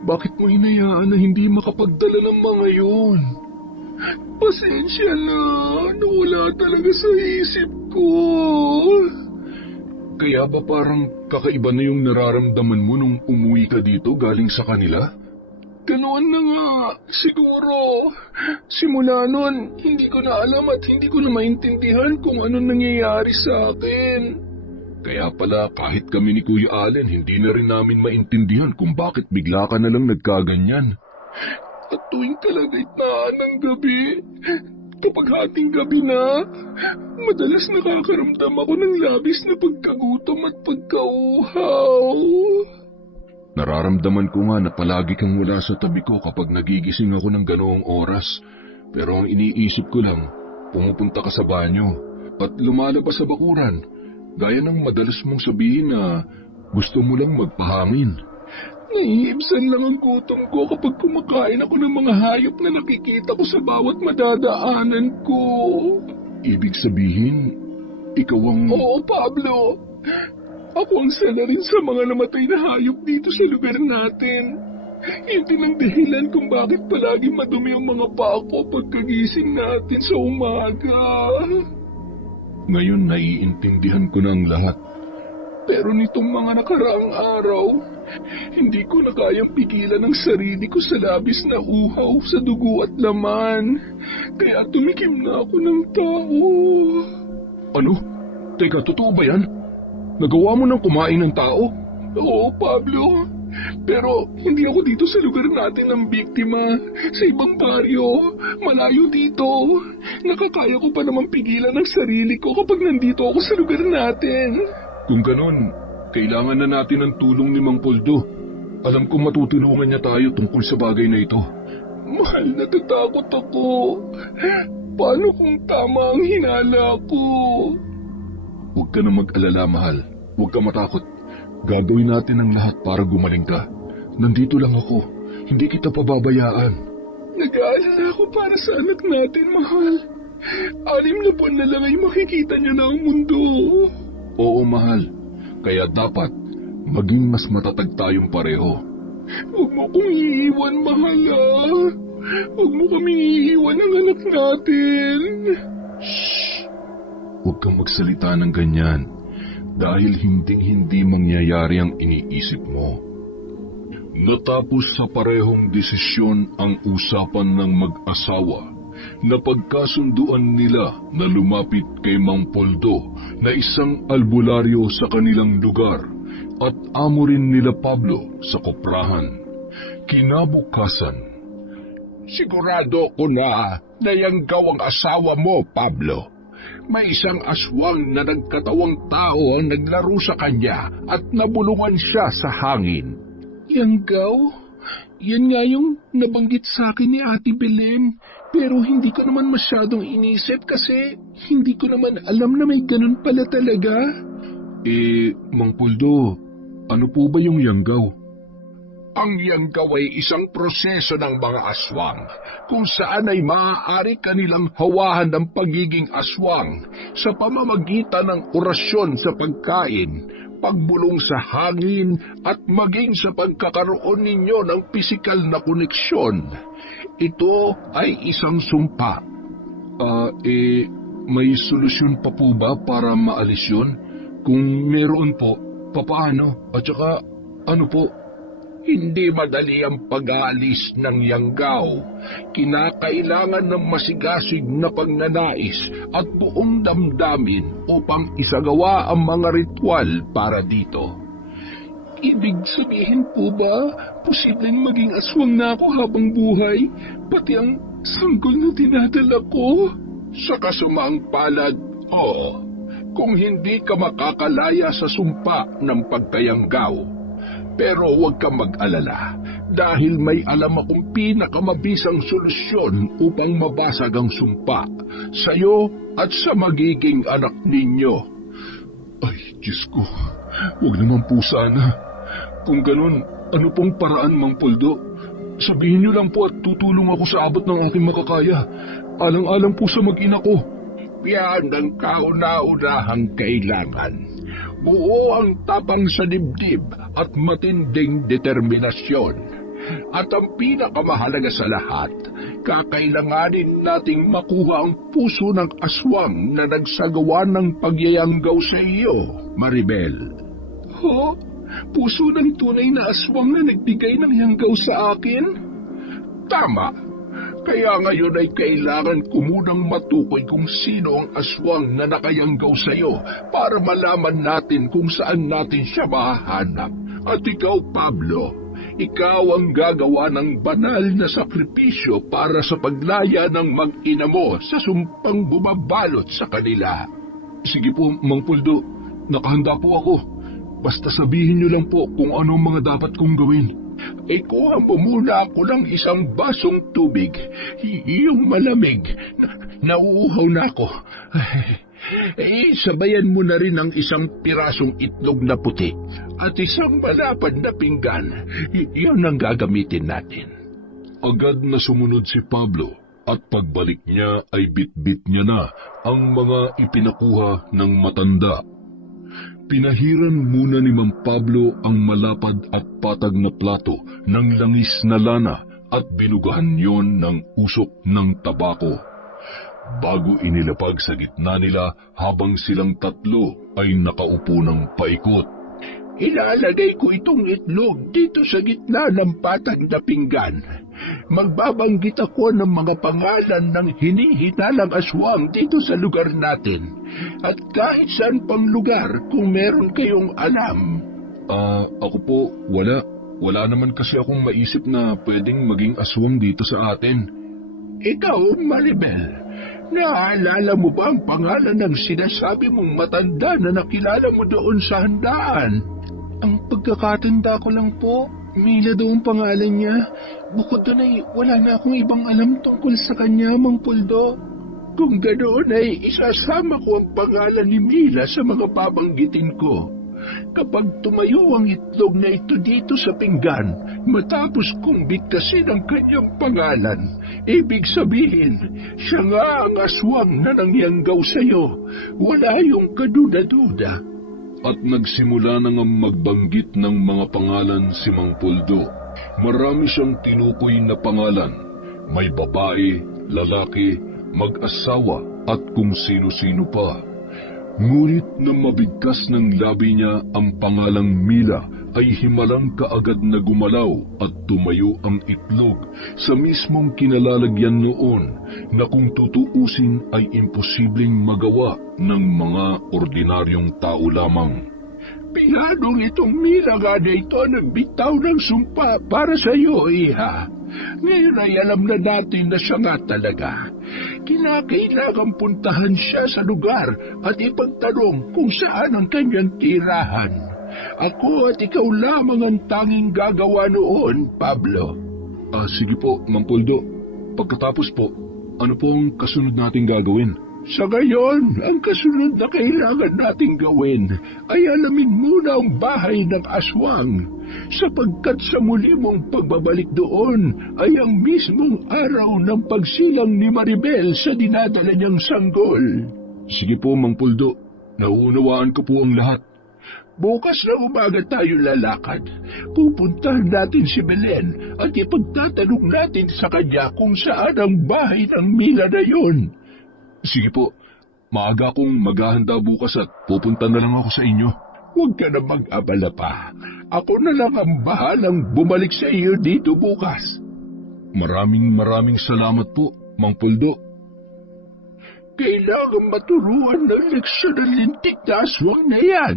Bakit mo hinayaan na hindi makapagdala ng mga yun? Pasensya na, nawala talaga sa isip ko. Kaya ba parang kakaiba na yung nararamdaman mo nung umuwi ka dito galing sa kanila? Ganoon na nga, siguro. Simula nun, hindi ko na alam at hindi ko na maintindihan kung ano nangyayari sa akin. Kaya pala kahit kami ni Kuya Allen, hindi na rin namin maintindihan kung bakit bigla ka na lang nagkaganyan. At tuwing kalagitnaan ng gabi, kapag hating gabi na, madalas nakakaramdam ako ng labis na pagkagutom at pagkauhaw. Nararamdaman ko nga na palagi kang wala sa tabi ko kapag nagigising ako ng ganoong oras. Pero ang iniisip ko lang, pumupunta ka sa banyo at lumalabas sa bakuran, gaya ng madalas mong sabihin na gusto mo lang magpahangin. Naiibsan lang ang gutom ko kapag kumakain ako ng mga hayop na nakikita ko sa bawat madadaanan ko. Ibig sabihin, ikaw ang... Oo, Pablo. Ako ang sala rin sa mga namatay na hayop dito sa lugar natin. Yun din ang dahilan kung bakit palagi madumi ang mga paa ko pagkagising natin sa umaga. Ngayon naiintindihan ko na ang lahat. Pero nitong mga nakaraang araw, hindi ko na kayang pigilan ang sarili ko sa labis na uhaw sa dugo at laman. Kaya tumikim na ako ng tao. Ano? Teka, totoo ba yan? Nagawa mo nang kumain ng tao? Oo, Pablo. Pero hindi ako dito sa lugar natin ng biktima. Sa ibang baryo, malayo dito. Nakakaya ko pa naman pigilan ang sarili ko kapag nandito ako sa lugar natin. Kung ganun, kailangan na natin ng tulong ni Mang Poldo. Alam kong matutulungan niya tayo tungkol sa bagay na ito. Mahal, natatakot ako. Paano kung tama ang hinala ko? Huwag ka na mag-alala, mahal. Huwag ka matakot. Gagawin natin ang lahat para gumaling ka. Nandito lang ako. Hindi kita pababayaan. Nag-aalala ako para sa anak natin, mahal. 6 na buwan na lang ay makikita niya na ang mundo. Oo, mahal. Kaya dapat maging mas matatag tayong pareho. Huwag mo kong iiwan, mahal, ah. Huwag mo kaming iiwan ang anak natin. Shhh! Huwag kang magsalita ng ganyan dahil hinding-hindi mangyayari ang iniisip mo. Natapos sa parehong desisyon ang usapan ng mag-asawa, napagkasunduan nila na lumapit kay Mang Poldo na isang albularyo sa kanilang lugar at amo rin nila Pablo sa koprahan. Kinabukasan, sigurado ko na nayanggaw ang asawa mo, Pablo. May isang aswang na nagkatawang tao ang naglaro sa kanya at nabulungan siya sa hangin. Yanggaw? Yan nga yung nabanggit sa akin ni Ate Belen. Pero hindi ko naman masyadong inisip kasi hindi ko naman alam na may ganun pala talaga. Mang Poldo, ano po ba yung yanggaw? Ang yanggaw ay isang proseso ng mga aswang kung saan ay maaari kanilang hawahan ng pagiging aswang sa pamamagitan ng orasyon sa pagkain, pagbulong sa hangin at maging sa pagkakaroon ninyo ng pisikal na koneksyon. Ito ay isang sumpa. May solusyon pa po ba para maalis yun? Kung meron po, papaano? At saka, ano po? Hindi madali ang pag-aalis ng yanggaw. Kinakailangan ng masigasig na pagnanais at buong damdamin upang isagawa ang mga ritual para dito. Ibig sabihin po ba, posibleng maging aswang na ako habang buhay, pati ang sanggol na dinadala ko? Sa kasamaang palad, oo. Kung hindi ka makakalaya sa sumpa ng pagkayanggaw. Pero huwag kang mag-alala dahil may alam akong pinakamabisang solusyon upang mabasag ang sumpa sa'yo at sa magiging anak ninyo. Ay, Diyos ko, huwag naman po sana. Kung ganun, ano pong paraan, Mang Poldo? Sabihin niyo lang po at tutulong ako sa abot ng aking makakaya. Alang-alang po sa mag-ina ko. Yan ang kauna-unahang kailangan. Buo ang tapang sa dibdib at matinding determinasyon. At ang pinakamahalaga sa lahat, kakailanganin nating makuha ang puso ng aswang na nagsagawa ng pagyayanggaw sa iyo, Maribel. Ho? Puso ng tunay na aswang na nagbigay ng yanggaw sa akin? Tama. Kaya ngayon ay kailangan ko munang matukoy kung sino ang aswang na nakayanggaw sa iyo para malaman natin kung saan natin siya mahahanap. At ikaw, Pablo, ikaw ang gagawa ng banal na sakripisyo para sa paglaya ng mag-ina mo sa sumpang bumabalot sa kanila. Sige po, Mang Puldo. Nakahanda po ako. Basta sabihin niyo lang po kung anong mga dapat kong gawin. Ikuha mo muna ako ng isang basong tubig. Yung malamig. Nauuhaw na ako. Sabayan mo na rin ng isang pirasong itlog na puti at isang malapad na pinggan. Iyon ang gagamitin natin. Agad na sumunod si Pablo at pagbalik niya ay bitbit niya na ang mga ipinakuha ng matanda. Pinahiran muna ni Mang Pablo ang malapad at patag na plato ng langis na lana at binugahan yon ng usok ng tabako. Bago inilapag sa gitna nila habang silang tatlo ay nakaupo ng paikot. Ilalagay ko itong itlog dito sa gitna ng patag na pinggan. Magbabanggit ako ng mga pangalan ng hinihinalang aswang dito sa lugar natin. At kahit saan pang lugar kung meron kayong alam. Ako po, wala. Wala naman kasi akong maisip na pwedeng maging aswang dito sa atin. Ikaw, Maribel, naalala mo ba ang pangalan ng sinasabi mong matanda na nakilala mo doon sa handaan? Ang pagkakatanda ko lang po, Mila daw ang pangalan niya. Bukod doon ay wala na akong ibang alam tungkol sa kanya, Mang Puldo. Kung ganoon ay isasama ko ang pangalan ni Mila sa mga babanggitin ko. Kapag tumayo ang itlog na ito dito sa pinggan, matapos kong bigkasin ang kanyang pangalan, ibig sabihin, siya nga ang aswang na nangyanggaw sa iyo. Wala yung kaduda-duda. At nagsimula na nga magbanggit ng mga pangalan si Mang Puldo. Marami siyang tinukoy na pangalan. May babae, lalaki, mag-asawa at kung sino-sino pa. Ngunit nang mabigkas ng labi niya ang pangalang Mila ay himalang kaagad na gumalaw at tumayo ang itlog sa mismong kinalalagyan noon na kung tutuusin ay imposibleng magawa ng mga ordinaryong tao lamang. Piladong itong Mila nga na ito nagbitaw ng sumpa para sa iyo, iha. Ngayon ay alam na natin na siya nga talaga. Kinakailangan puntahan siya sa lugar at ipagtanong kung saan ang kanyang tirahan. Ako at ikaw lamang ang tanging gagawa noon, Pablo. Sige po, Mang Puldo. Pagkatapos po, ano po ang kasunod nating gagawin? Sa gayon, ang kasunod na kailangan nating gawin ay alamin muna ang bahay ng aswang, sapagkat sa muli mong pagbabalik doon ay ang mismong araw ng pagsilang ni Maribel sa dinadala niyang sanggol. Sige po, Mang Puldo. Nauunawaan ko po ang lahat. Bukas na umaga tayo lalakad. Pupuntahan natin si Belen at ipagtatanong natin sa kanya kung saan ang bahay ng Mila na yun. Sige po, maaga akong maghahanda bukas at pupunta na lang ako sa inyo. Huwag ka na mag-abala pa. Ako na lang ang bahalang bumalik sa iyo dito bukas. Maraming salamat po, Mang Puldo. Kailangan maturuan ng leksyon ng lintik na aswang na yan.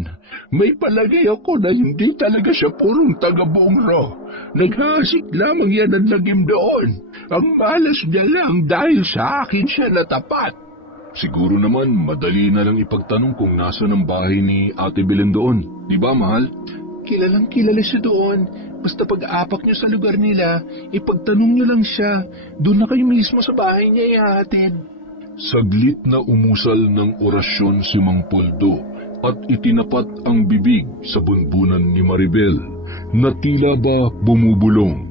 May palagay ako na hindi talaga siya purong taga-bungro. Naghahasik lamang yan ang lagim doon. Ang malas niya lang dahil sa akin siya natapat. Siguro naman madali na lang ipagtanong kung nasa ng bahay ni Ate Belen doon. Di ba, mahal? Kilalang kilala siya doon. Basta pag-apak niyo sa lugar nila, ipagtanong niyo lang siya. Doon na kayo mismo sa bahay niya ihahatid. Saglit na umusal ng orasyon si Mang Puldo at itinapat ang bibig sa bunbunan ni Maribel na tila ba bumubulong.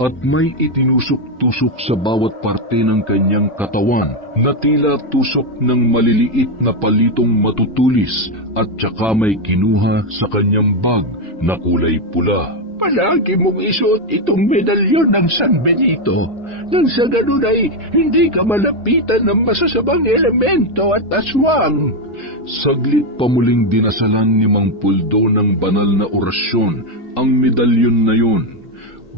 at may itinusok-tusok sa bawat parte ng kanyang katawan na tila tusok ng maliliit na palitong matutulis at tsaka may kinuha sa kanyang bag na kulay pula. Palagi mong isuot itong medalyon ng San Benito nang sa ganun ay hindi ka malapitan ng masasabang elemento at aswang. Saglit pa muling dinasalan ni Mang Puldo ng banal na orasyon ang medalyon na yun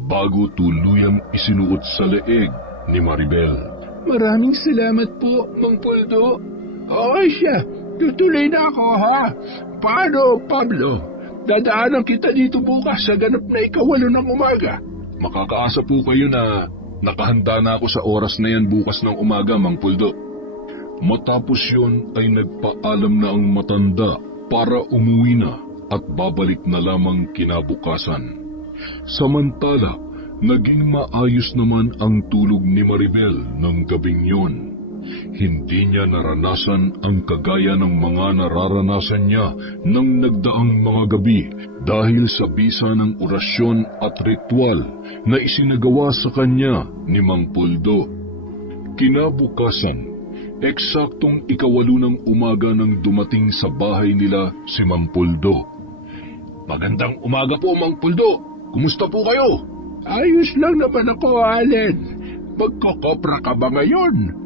bago tuluyang isinuot sa leeg ni Maribel. Maraming salamat po, Mang Puldo. Okay siya, tutuloy na ako ha. Paano, Pablo? Dadaanan kita dito bukas sa ganap na 8:08 ng umaga. Makakaasa po kayo na nakahanda na ako sa oras na yan bukas ng umaga, Mang Puldo. Matapos yun ay nagpaalam na ang matanda para umuwi na at babalik na lamang kinabukasan. Samantala, naging maayos naman ang tulog ni Maribel ng gabing yon. Hindi niya naranasan ang kagaya ng mga nararanasan niya ng nagdaang mga gabi dahil sa bisa ng orasyon at ritual na isinagawa sa kanya ni Mang Puldo. Kinabukasan, eksaktong 8:08 ng umaga nang dumating sa bahay nila si Mang Puldo. Magandang umaga po, Mang Puldo. Kumusta po kayo? Ayos lang naman ako, Allen. Magkokopra ka ba ngayon?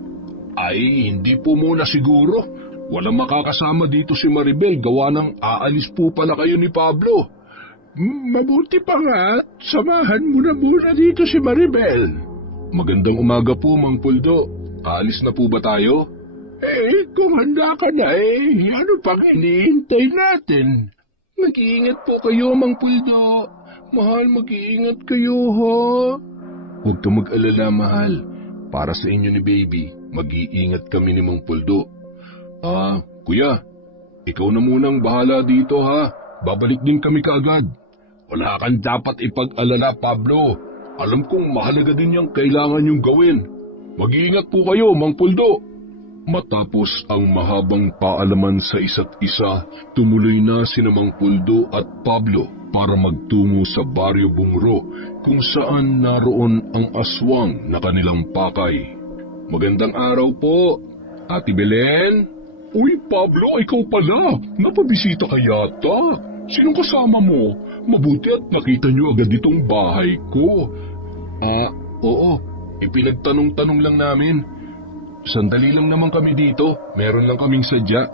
Ay, hindi po muna siguro. Walang makakasama dito si Maribel, gawa ng aalis po pala kayo ni Pablo. Mabuti pa nga, samahan mo na muna dito si Maribel. Magandang umaga po, Mang Puldo. Aalis na po ba tayo? Kung handa ka na ano pang iniintay natin? Mag-iingat po kayo, Mang Puldo. Mahal, mag-iingat kayo, ha? Huwag ka mag-alala, mahal. Para sa inyo ni Baby, mag-iingat kami ni Mang Puldo. Kuya, ikaw na munang bahala dito ha. Babalik din kami kaagad. Wala kang dapat ipag-alala, Pablo. Alam kong mahalaga din yung kailangan yung gawin. Mag-iingat po kayo, Mang Puldo. Matapos ang mahabang paalaman sa isa't isa, tumuloy na sina Mang Puldo at Pablo para magtungo sa Baryo Bungro kung saan naroon ang aswang na kanilang pakay. Magandang araw po, Ate Belen. Uy, Pablo, ikaw pala. Napabisita ka yata. Sinong kasama mo? Mabuti at nakita niyo agad itong bahay ko. Oo. Ipinagtanong-tanong lang namin. Sandali lang naman kami dito. Meron lang kaming sadya.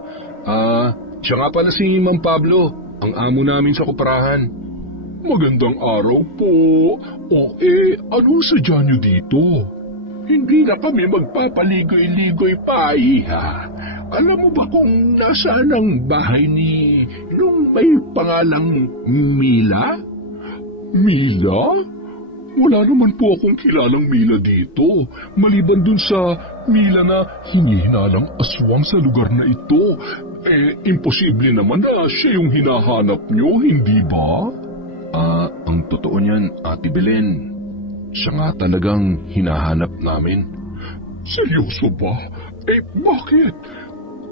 Siya nga pala si Mang Pablo, ang amo namin sa kuparahan. Magandang araw po. Anong sadya niyo dito? Hindi na kami magpapaligoy-ligoy pa, iha. Alam mo ba kung nasaan ang bahay ni nung may pangalang Mila? Mila? Wala naman po akong kilalang Mila dito, maliban dun sa Mila na hinihinalang aswang sa lugar na ito. Imposible naman na siya yung hinahanap nyo, hindi ba? Ang totoo niyan, Ate Belen, siya nga talagang hinahanap namin. Seryoso ba? Bakit?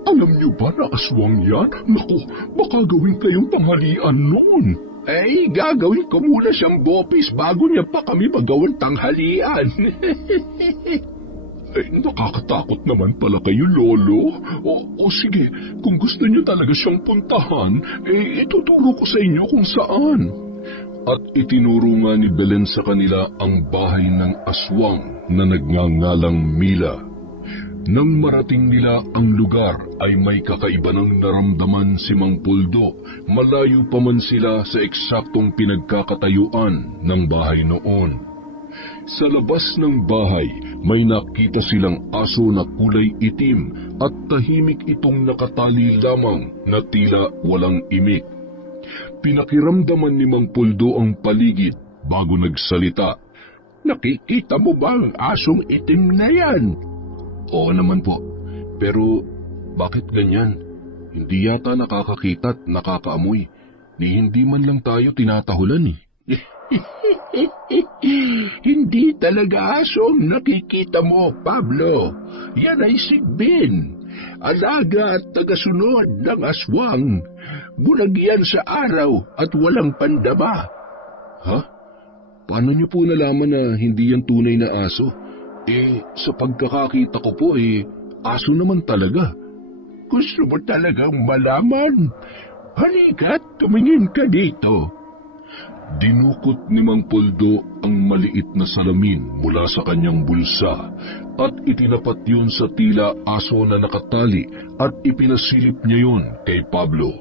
Alam niyo ba na aswang yan? Naku, baka gawin kayong tanghalian noon. Gagawin ko muna siyang bopis bago niya pa kami magawang tanghalian. Nakakatakot naman pala kayo, Lolo. O sige, kung gusto niyo talaga siyang puntahan, ituturo ko sa inyo kung saan. At itinuro nga ni Belen sa kanila ang bahay ng aswang na nagngangalang Mila. Nang marating nila ang lugar ay may kakaiba ng naramdaman si Mang Puldo, malayo pa man sila sa eksaktong pinagkakatayuan ng bahay noon. Sa labas ng bahay, may nakita silang aso na kulay itim at tahimik itong nakatali lamang na tila walang imik. Pinakiramdaman ni Mang Puldo ang paligid bago nagsalita. Nakikita mo ba ang asong itim na yan? Oo naman po, pero bakit ganyan? Hindi yata nakakakita at nakakaamoy, ni hindi man lang tayo tinatahulan Hindi talaga asong nakikita mo, Pablo. Yan ay sigbin. Alaga at tagasunod ng aswang. Bulag yan sa araw at walang pandama. Ha? Paano niyo po nalaman na hindi yan tunay na aso? Sa pagkakakita ko po, aso naman talaga. Gusto mo talagang malaman? Halika't tumingin ka dito. Dinukot ni Mang Poldo ang maliit na salamin mula sa kanyang bulsa at itinapat yun sa tila aso na nakatali at ipinasilip niya yun kay Pablo.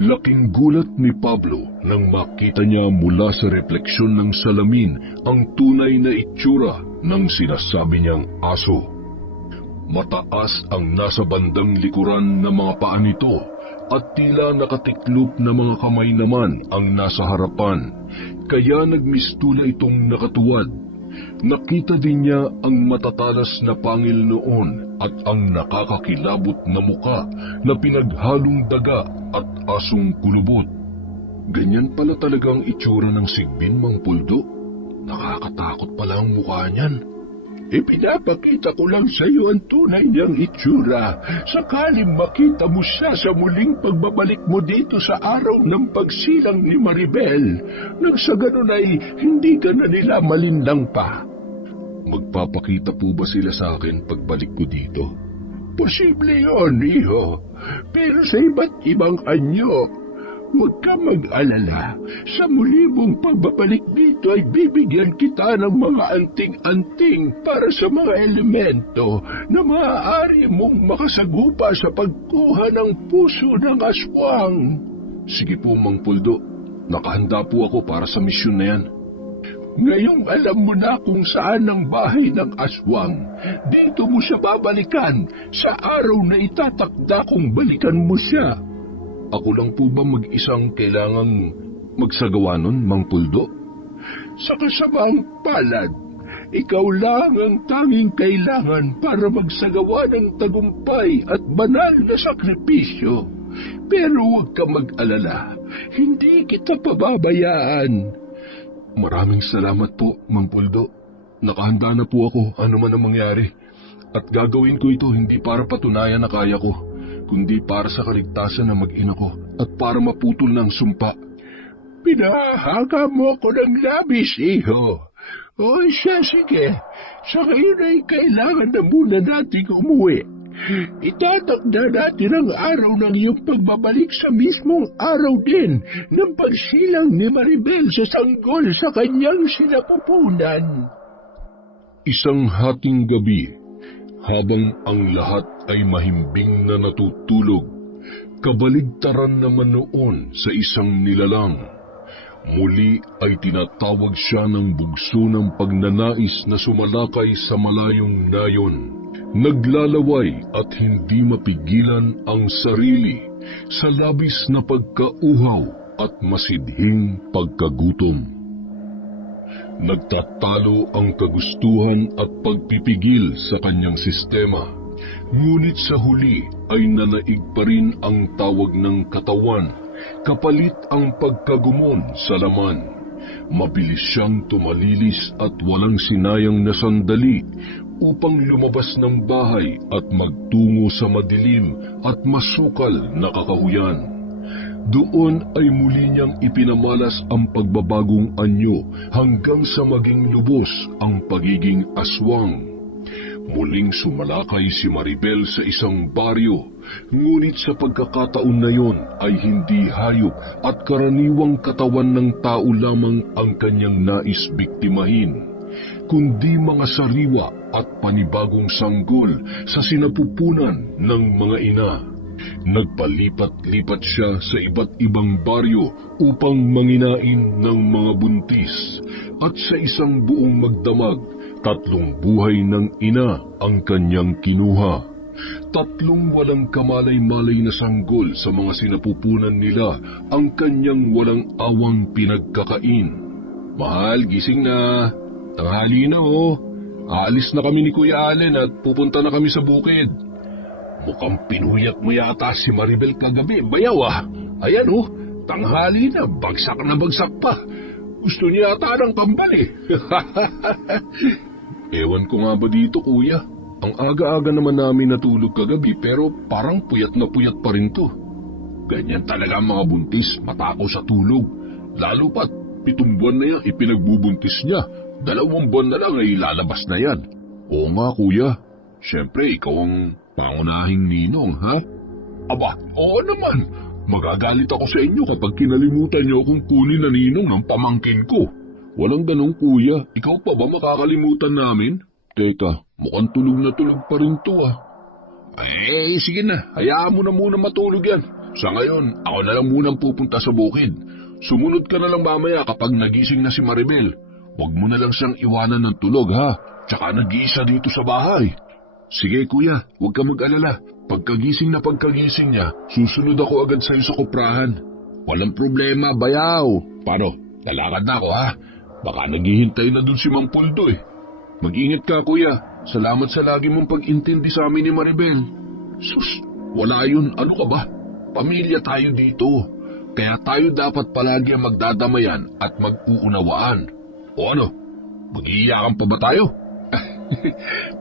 Laking gulat ni Pablo nang makita niya mula sa refleksyon ng salamin ang tunay na itsura ng sinasabi niyang aso. Mataas ang nasa bandang likuran ng mga paa nito at tila nakatiklop na mga kamay naman ang nasa harapan, kaya nagmistula itong nakatuwad. Nakita din niya ang matatalas na pangil noon at ang nakakakilabot na muka na pinaghalong daga at asong kulubot. Ganyan pala talagang itsura ng sigbin, Mang Poldo. Nakakatakot pala ang mukha niyan. Ipinapakita ko lang sa iyo ang tunay niyang itsura. Sakaling makita mo siya sa muling pagbabalik mo dito sa araw ng pagsilang ni Maribel, nang sa ganun ay hindi ka na nila malinlang pa. Magpapakita po ba sila sa akin pagbalik ko dito? Posible yun, iho. Pero sa iba't ibang anyo. Huwag ka mag-alala. Sa muli mong pagbabalik dito ay bibigyan kita ng mga anting-anting para sa mga elemento na maaari mong makasagupa sa pagkuha ng puso ng aswang. Sige po, Mang Poldo. Nakahanda po ako para sa misyon na yan. Ngayong alam mo na kung saan ang bahay ng aswang, dito mo siya babalikan sa araw na itatakda kong balikan mo siya. Ako lang po ba mag-isang kailangang magsagawa nun, Mang Poldo? Sa kasamang palad, ikaw lang ang tanging kailangan para magsagawa ng tagumpay at banal na sakripisyo. Pero huwag ka mag-alala, hindi kita pababayaan. Maraming salamat po, Mang Poldo. Nakahanda na po ako, ano man ang mangyari. At gagawin ko ito hindi para patunayan na kaya ko, kundi para sa kaligtasan ng mag-ina ko at para maputol ng sumpa. Pinahahaga mo ako ng labis, iho. O siya, sige. Sa ngayon ay kailangan na muna natin umuwi. Itatakda natin ang araw ng iyong pagbabalik sa mismong araw din ng pagsilang ni Maribel sa sanggol sa kanyang sinapupunan. Isang hating gabi, habang ang lahat ay mahimbing na natutulog, kabaligtaran naman noon sa isang nilalang. Muli ay tinatawag siya ng bugso ng pagnanais na sumalakay sa malayong nayon. Naglalaway at hindi mapigilan ang sarili sa labis na pagkauhaw at masidhing pagkagutom. Nagtatalo ang kagustuhan at pagpipigil sa kanyang sistema, ngunit sa huli ay nanaig pa rin ang tawag ng katawan, kapalit ang pagkagumon sa laman. Mabilis siyang tumalilis at walang sinayang na sandali upang lumabas ng bahay at magtungo sa madilim at masukal na kakauyan. Doon ay muli niyang ipinamalas ang pagbabagong anyo hanggang sa maging lubos ang pagiging aswang. Muling sumalakay si Maribel sa isang baryo, ngunit sa pagkakataon na yon ay hindi hayop at karaniwang katawan ng tao lamang ang kanyang nais biktimahin, kundi mga sariwa at panibagong sanggol sa sinapupunan ng mga ina. Nagpalipat-lipat siya sa iba't ibang baryo upang manginain ng mga buntis, at sa isang buong magdamag, 3 buhay ng ina ang kanyang kinuha. 3 walang kamalay-malay na sanggol sa mga sinapupunan nila ang kanyang walang awang pinagkakain. Mahal, gising na. Tanghali na oh. Aalis na kami ni Kuya Allen at pupunta na kami sa bukid. Mukhang pinuyat mo yata si Maribel kagabi, bayaw ah. Ayan oh, tanghali na, bagsak na bagsak pa. Gusto niya yata ng kambal eh. Ewan ko nga ba dito, kuya. Ang aga-aga naman namin natulog kagabi pero parang puyat na puyat pa rin to. Ganyan talaga ang mga buntis, matako sa tulog. Lalo pat 7 buwan na yan ipinagbubuntis niya. 2 buwan na lang ay lalabas na yan. Oo nga kuya, syempre ikaw ang pangunahing ninong, ha? Aba, oo naman. Magagalit ako sa inyo kapag kinalimutan niyo akong kunin na ninong ng pamangkin ko. Walang ganong kuya, ikaw pa ba makakalimutan namin? Teka, mukhang tulog pa rin to ah. Eh, sige na, hayaan mo na muna matulog yan. Sa ngayon, ako na lang munang pupunta sa bukid. Sumunod ka na lang mamaya kapag nagising na si Maribel. Huwag mo na lang siyang iwanan ng tulog ha, tsaka nag-iisa dito sa bahay. Sige kuya, huwag ka mag-alala. Pagkagising niya, susunod ako agad sa'yo sa kuprahan. Walang problema, bayaw. Paano? Lalakad na ako ha? Baka naghihintay na dun si Mang Puldo eh. Mag-ingat ka kuya. Salamat sa lagi mong pag-intindi sa amin ni Maribel. Sus, wala yun. Ano ka ba? Pamilya tayo dito. Kaya tayo dapat palagi ang magdadamayan at mag-uunawaan. O ano? Mag-iiyakan pa ba tayo?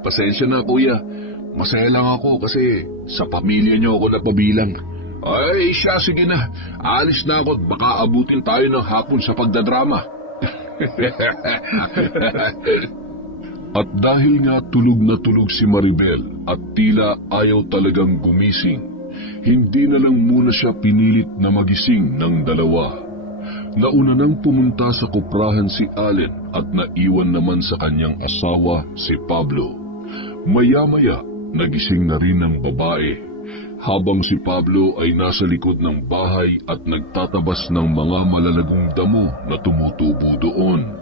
Pasensya na kuya. Masaya lang ako kasi sa pamilya niyo ako napabilang. Ay siya, sige na. Alis na ako at baka abutin tayo ng hapon sa pagdadrama. At dahil nga tulog na tulog si Maribel at tila ayaw talagang gumising, hindi na lang muna siya pinilit na magising ng dalawa. Nauna nang pumunta sa kuprahan si Allen at naiwan naman sa kanyang asawa si Pablo. Maya-maya, nagising na rin ang babae, habang si Pablo ay nasa likod ng bahay at nagtatabas ng mga malalagong damo na tumutubo doon.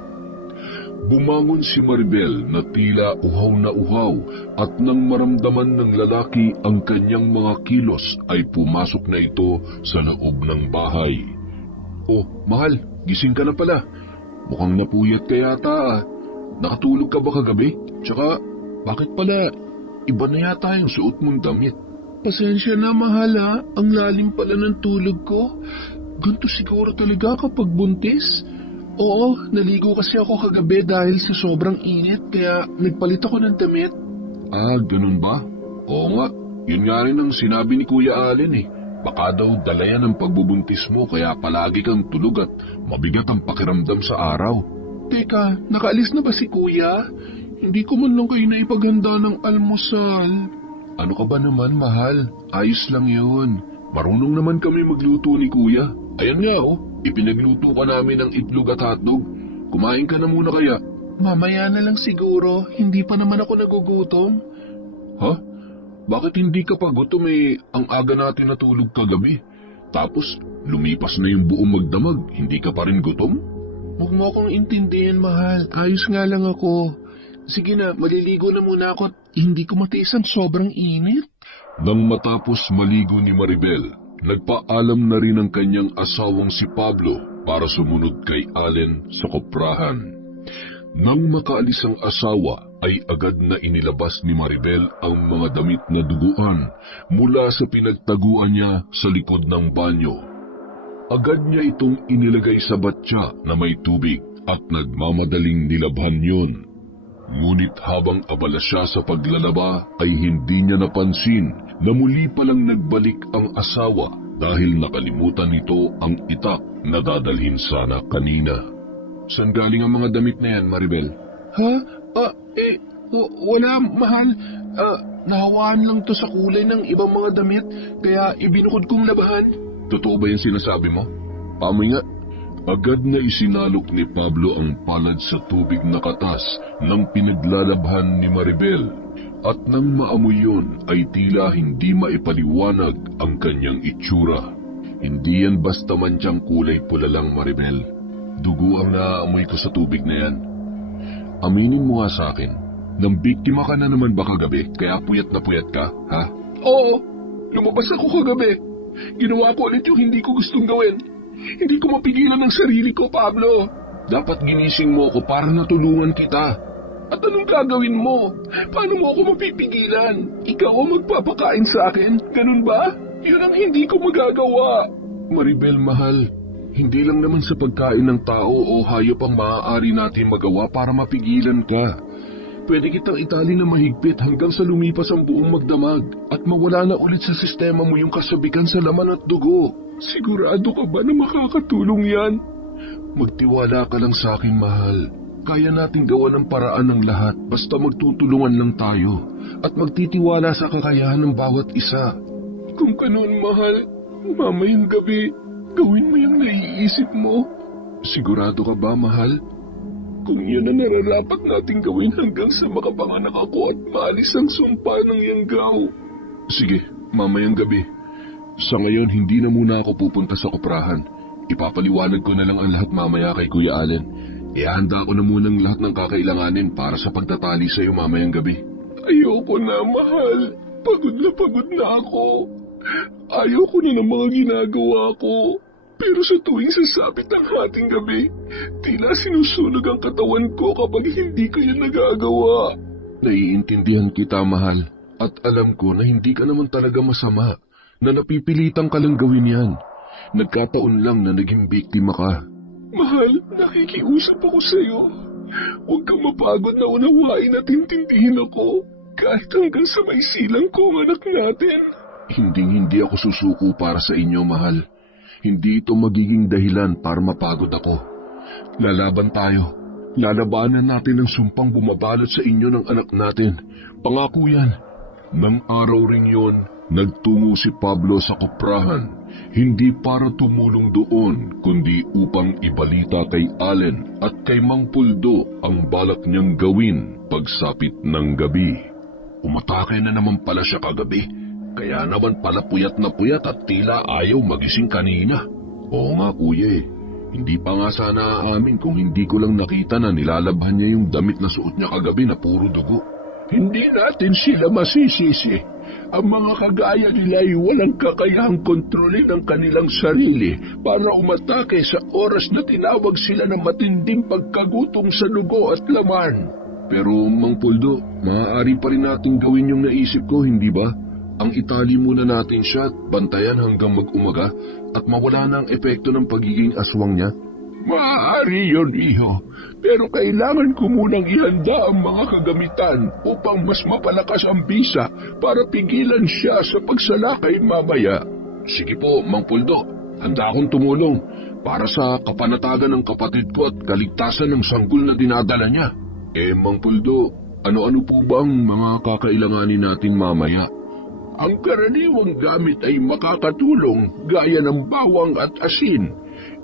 Bumangon si Maribel na tila uhaw na uhaw at nang maramdaman ng lalaki ang kanyang mga kilos ay pumasok na ito sa loob ng bahay. Oh, mahal, gising ka na pala. Mukhang napuyat ka yata. Nakatulog ka ba kagabi? Tsaka, bakit pala iba na yata yung suot mong damit? Pasensya na mahal ha, ang lalim pala ng tulog ko. Ganito siguro talaga kapag buntis. Oo, naligo kasi ako kagabi dahil sa sobrang init kaya nagpalit ako ng damit. Ah, ganun ba? Oo nga, yun nga rin ang sinabi ni Kuya Allen eh. Baka daw dalayan ang pagbubuntis mo kaya palagi kang tulog at mabigat ang pakiramdam sa araw. Teka, nakaalis na ba si Kuya? Hindi ko man lang kayo naipaghanda ng almusal. Ano ka ba naman, mahal? Ayos lang yun. Marunong naman kami magluto ni Kuya. Ayan nga oh, ipinagluto ka namin ng itlog at hotdog. Kumain ka na muna kaya? Mamaya na lang siguro, hindi pa naman ako nagugutom. Ha? Bakit hindi ka pa gutom eh, ang aga natin natulog kagabi? Tapos lumipas na yung buong magdamag, hindi ka pa rin gutom? Huwag mo akong intindihin, mahal. Ayos nga lang ako. Sige na, maliligo na muna ako at hindi ko matiis ang sobrang init. Nang matapos maligo ni Maribel, nagpaalam na rin ang kanyang asawang si Pablo para sumunod kay Allen sa kuprahan. Nang makaalis ang asawa, ay agad na inilabas ni Maribel ang mga damit na duguan mula sa pinagtaguan niya sa likod ng banyo. Agad niya itong inilagay sa batya na may tubig at nagmamadaling nilabhan yun. Ngunit habang abala siya sa paglalaba ay hindi niya napansin na muli palang nagbalik ang asawa dahil nakalimutan nito ang itak na dadalhin sana kanina. Saan galing ang mga damit na yan, Maribel? Ha? Wala, mahal. Nahawaan lang to sa kulay ng ibang mga damit, kaya ibinukod kong labahan. Totoo ba yung sinasabi mo? Pamoy nga. Agad na isinalok ni Pablo ang palad sa tubig na katas ng pinaglalabhan ni Maribel. At nang maamoy yun ay tila hindi maipaliwanag ang kanyang itsura. Hindi yan basta mantyang kulay pula lang, Maribel. Dugo ang naaamoy ko sa tubig na yan. Aminin mo nga sa akin, nang biktima ka na naman ba kagabi kaya puyat na puyat ka, ha? Oo, lumabas ako kagabi. Ginawa ko ulit yung hindi ko gustong gawin. Hindi ko mapigilan ang sarili ko, Pablo. Dapat ginising mo ako para natulungan kita. At anong gagawin mo? Paano mo ako mapipigilan? Ikaw ang magpapakain sa akin, ganun ba? Yun ang hindi ko magagawa. Maribel, mahal, hindi lang naman sa pagkain ng tao o hayop ang maaari natin magawa para mapigilan ka. Pwede kitang itali na mahigpit hanggang sa lumipas ang buong magdamag at mawala na ulit sa sistema mo yung kasabikan sa laman at dugo. Sigurado ka ba na makakatulong yan? Magtiwala ka lang sa akin, mahal. Kaya natin gawa ng paraan ng lahat basta magtutulungan lang tayo at magtitiwala sa kakayahan ng bawat isa. Kung ganun, mahal, mamayang gabi, gawin mo yung naiisip mo. Sigurado ka ba, mahal? Kung yun ang nararapat nating gawin hanggang sa makapanganak ako at maalis ang sumpa ng Yanggaw. Sige, mamayang gabi. Sa ngayon, hindi na muna ako pupunta sa koprahan. Ipapaliwanag ko na lang ang lahat mamaya kay Kuya Allen. Ihanda ko na muna ang lahat ng kakailanganin para sa pagtatali sa iyo mamayang gabi. Ayoko na, mahal. Pagod na ako. Ayoko na ng mga ginagawa ko. Pero sa tuwing sasapit ang hating gabi, tila sinusunog ang katawan ko kapag hindi ko yan nagagawa. Naiintindihan kita, mahal. At alam ko na hindi ka naman talaga masama, na napipilitan ka lang gawin yan. Nagkataon lang na naging biktima ka. Mahal, nakikiusap ako sa'yo. Huwag kang mapagod na unawain at intindihin ako, kahit hanggang sa may silang ko ang anak natin. Hindi ako susuko para sa inyo, mahal. Hindi ito magiging dahilan para mapagod ako. Lalaban tayo. Lalabanan natin ang sumpang bumabalot sa inyo ng anak natin. Pangako yan. Nang araw ring yon, nagtungo si Pablo sa koprahan, hindi para tumulong doon, kundi upang ibalita kay Allen at kay Mang Puldo ang balak niyang gawin pagsapit ng gabi. Umatake na naman pala siya kagabi, kaya naman pala puyat na puyat at tila ayaw magising kanina. Oo nga, kuya eh. Hindi pa nga sana aamin kung hindi ko lang nakita na nilalabhan niya yung damit na suot niya kagabi na puro dugo. Hindi natin sila masisisi. Ang mga kagaya nila ay walang kakayahang kontrolin ang kanilang sarili para umatake sa oras na tinawag sila ng matinding pagkagutom sa dugo at laman. Pero, Mang Puldo, maaari pa rin natin gawin yung naisip ko, hindi ba? Ang itali muna natin siya at bantayan hanggang mag-umaga at mawala na ang epekto ng pagiging aswang niya. Maaari yun, iho. Pero kailangan ko munang ihanda ang mga kagamitan upang mas mapalakas ang bisa para pigilan siya sa pagsalakay mamaya. Sige po, Mang Puldo. Handa akong tumulong para sa kapanatagan ng kapatid ko at kaligtasan ng sanggol na dinadala niya. Mang Puldo, ano-ano po bang mga kakailanganin natin mamaya? Ang karaniwang gamit ay makakatulong gaya ng bawang at asin,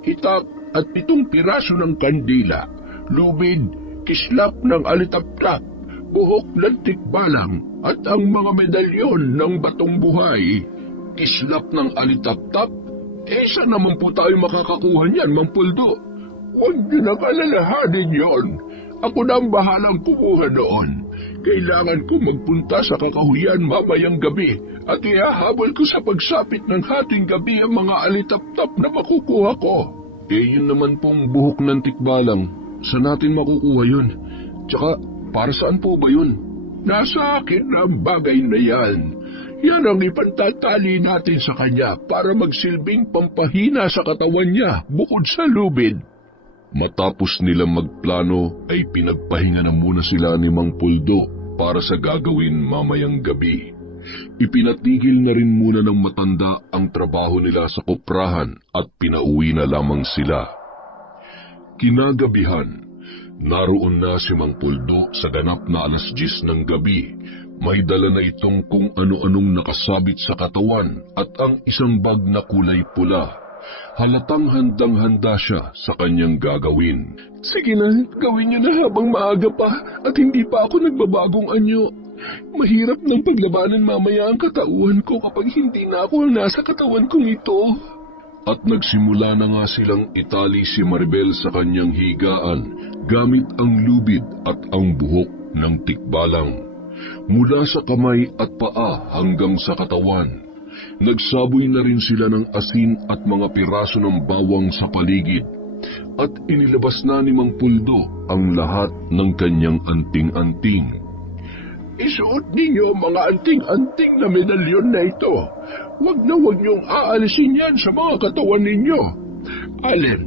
itak at 7 piraso ng kandila, lubid, kislap ng alitaptap, buhok ng tikbalang at ang mga medalyon ng batong buhay. Kislap ng alitaptap? Saan naman po tayo makakakuha niyan, Mang Puldo? Huwag niyo nang alalahanin yon. Ako na ang bahalang kumuha noon. Kailangan ko magpunta sa kakahuyan mamayang gabi at ihahabol ko sa pagsapit ng hating gabi ang mga alitaptap na makukuha ko. Yun naman pong buhok ng tikbalang. Saan natin makukuha yun? Tsaka, para saan po ba yun? Nasa akin na ang bagay na yan. Yan ang ipantatali natin sa kanya para magsilbing pampahina sa katawan niya bukod sa lubid. Matapos nilang magplano ay pinagpahinga na muna sila ni Mang Puldo para sa gagawin mamayang gabi. Ipinatigil na rin muna ng matanda ang trabaho nila sa koprahan at pinauwi na lamang sila. Kinagabihan, naroon na si Mang Puldo sa ganap na 10:00 ng gabi. May dala na itong kung ano-anong nakasabit sa katawan at ang isang bag na kulay pula. Halatang handang-handa siya sa kanyang gagawin. Sige na, gawin niyo na habang maaga pa at hindi pa ako nagbabagong anyo. Mahirap ng paglabanan mamaya ang katauhan ko kapag hindi na ako ang nasa katawan kong ito. At nagsimula na nga silang itali si Maribel sa kanyang higaan gamit ang lubid at ang buhok ng tikbalang. Mula sa kamay at paa hanggang sa katawan. Nagsaboy na rin sila ng asin at mga piraso ng bawang sa paligid at inilabas na ni Mang Puldo ang lahat ng kanyang anting-anting. Isuot ninyo mga anting-anting na medalyon na ito. Huwag niyong aalisin yan sa mga katawan ninyo. Allen,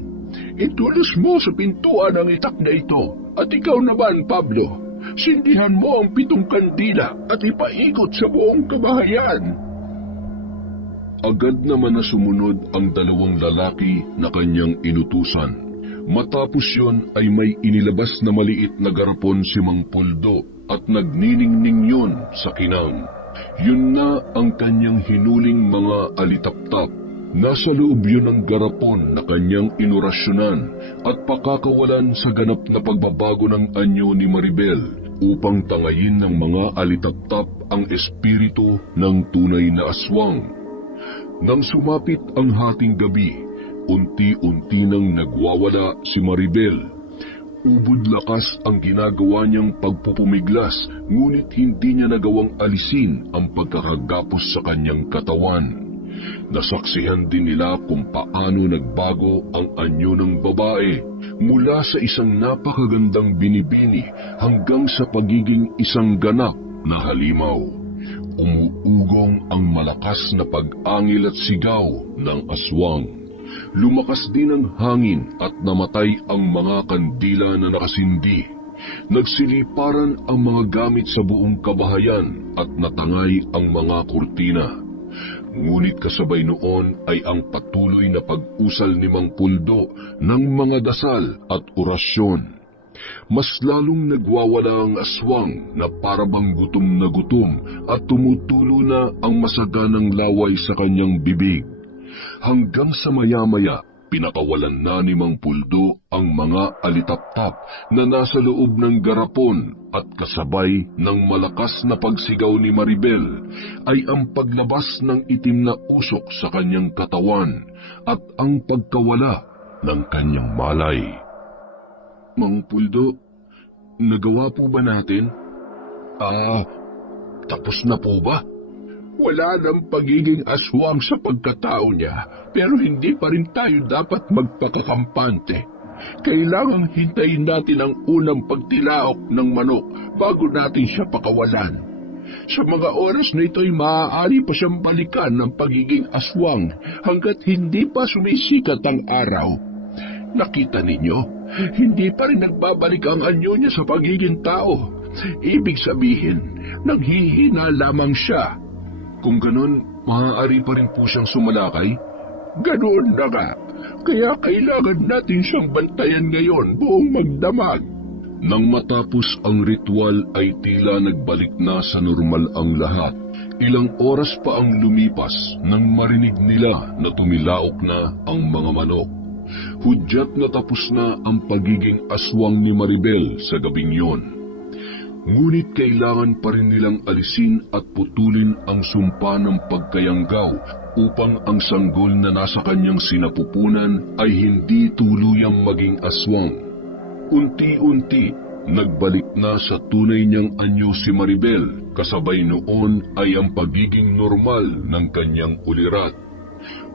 itulos mo sa pintuan ang itak na ito. At ikaw naman, Pablo, sindihan mo ang 7 kandila at ipaikot sa buong kabahayan. Agad naman na sumunod ang 2 lalaki na kanyang inutusan. Matapos yon ay may inilabas na maliit na garapon si Mang Puldo at nagniningning yun sa kinang. Yun na ang kanyang hinuling mga alitaptap. Nasa loob yun ng garapon na kanyang inorasyonan at pakakawalan sa ganap na pagbabago ng anyo ni Maribel upang tangayin ng mga alitaptap ang espiritu ng tunay na aswang. Nang sumapit ang hating gabi, unti-unti nang nagwawala si Maribel. Ubod lakas ang ginagawa niyang pagpupumiglas, ngunit hindi niya nagawang alisin ang pagkakagapos sa kanyang katawan. Nasaksihan din nila kung paano nagbago ang anyo ng babae mula sa isang napakagandang binibini hanggang sa pagiging isang ganap na halimaw. Umuugong ang malakas na pag-angil at sigaw ng aswang. Lumakas din ang hangin at namatay ang mga kandila na nakasindi. Nagsiliparan ang mga gamit sa buong kabahayan at natangay ang mga kurtina. Ngunit kasabay noon ay ang patuloy na pag-usal ni Mang Puldo ng mga dasal at orasyon. Mas lalong nagwawala ang aswang na parabang gutom na gutom at tumutulo na ang masaganang laway sa kanyang bibig. Hanggang sa maya-maya, pinakawalan na ni Mang Puldo ang mga alitaptap na nasa loob ng garapon at kasabay ng malakas na pagsigaw ni Maribel ay ang paglabas ng itim na usok sa kanyang katawan at ang pagkawala ng kanyang malay. Mang Puldo, nagawa po ba natin? Tapos na po ba? Wala ng pagiging aswang sa pagkatao niya, pero hindi pa rin tayo dapat magpakakampante. Kailangang hintayin natin ang unang pagtilaok ng manok bago natin siya pakawalan. Sa mga oras na ito'y maaari pa siyang balikan ng pagiging aswang hanggat hindi pa sumisikat ang araw. Nakita ninyo, hindi pa rin nagbabalik ang anyo niya sa pagiging tao. Ibig sabihin, naghihina lamang siya. Kung ganon, maaari pa rin po siyang sumalakay? Ganoon na nga. Kaya kailangan natin siyang bantayan ngayon buong magdamag. Nang matapos ang ritual ay tila nagbalik na sa normal ang lahat. Ilang oras pa ang lumipas nang marinig nila na tumilaok na ang mga manok. Hudyat na tapos na ang pagiging aswang ni Maribel sa gabing yon. Ngunit kailangan pa rin nilang alisin at putulin ang sumpa ng pagkayanggaw upang ang sanggol na nasa kanyang sinapupunan ay hindi tuluyang maging aswang. Unti-unti, nagbalik na sa tunay niyang anyo si Maribel, kasabay noon ay ang pagiging normal ng kanyang ulirat.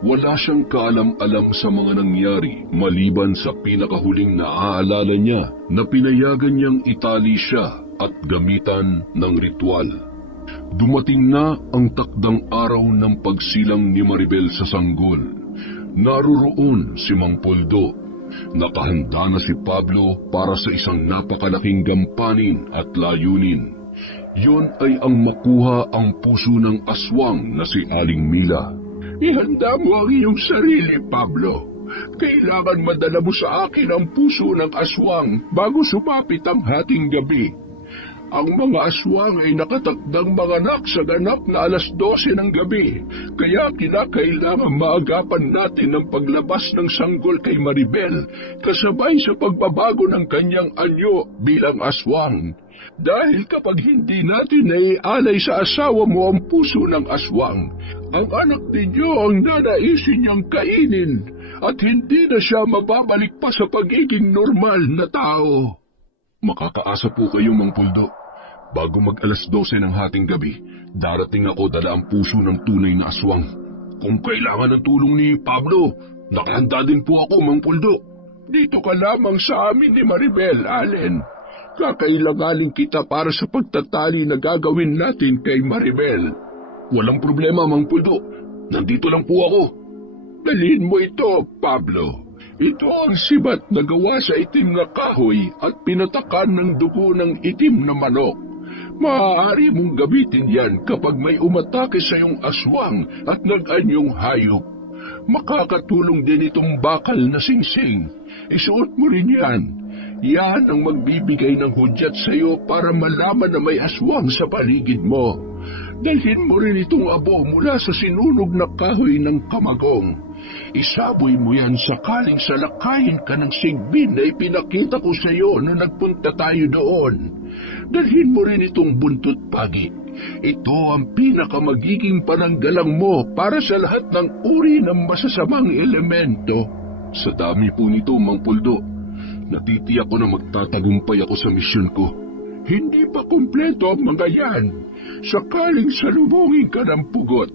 Wala siyang kaalam-alam sa mga nangyari maliban sa pinakahuling naaalala niya na pinayagan niyang itali siya at gamitan ng ritual. Dumating na ang takdang araw ng pagsilang ni Maribel sa sanggol. Naroroon si Mang Puldo. Nakahanda na si Pablo para sa isang napakalaking gampanin at layunin. Yon ay ang makuha ang puso ng aswang na si Aling Mila. Ihanda mo ang iyong sarili, Pablo. Kailangan madala mo sa akin ang puso ng aswang bago sumapit ang hating gabi. Ang mga aswang ay nakatakdang manganak sa ganap na 12:00 ng gabi, kaya kinakailangan maagapan natin ang paglabas ng sanggol kay Maribel, kasabay sa pagbabago ng kanyang anyo bilang aswang. Dahil kapag hindi natin naialay sa asawa mo ang puso ng aswang, ang anak ninyo ang nanaisin niyang kainin at hindi na siya mababalik pa sa pagiging normal na tao. Makakaasa po kayo, Mang Puldo. Bago mag 12:00 ng hating gabi, darating ako dala ang puso ng tunay na aswang. Kung kailangan ng tulong ni Pablo, nakahanda din po ako, Mang Puldo. Dito ka lamang sa amin ni Maribel, Allen. Kakailanganin kita para sa pagtatali na gagawin natin kay Maribel. Walang problema, Mang Puldo. Nandito lang po ako. Dalhin mo ito, Pablo. Ito ang sibat na gawa sa itim na kahoy at pinatakan ng dugo ng itim na manok. Maaari mong gamitin yan kapag may umatake sa iyong aswang at nag-anyong hayop. Makakatulong din itong bakal na singsing. Isuot mo rin yan. Yan ang magbibigay ng hudyat sa iyo para malaman na may aswang sa paligid mo. Dalhin mo rin itong abo mula sa sinunog na kahoy ng kamagong. Isaboy mo yan sakaling salakayin ka ng sigbin na ipinakita ko sa iyo na nagpunta tayo doon. Dalhin mo rin itong buntot pagi. Ito ang pinakamagiging pananggalang mo para sa lahat ng uri ng masasamang elemento. Sa dami po nito, Mang Puldo, natitiyak ko na magtatagumpay ako sa misyon ko. Hindi pa kumpleto ang mga yan. Sakaling salubungin ka ng pugot.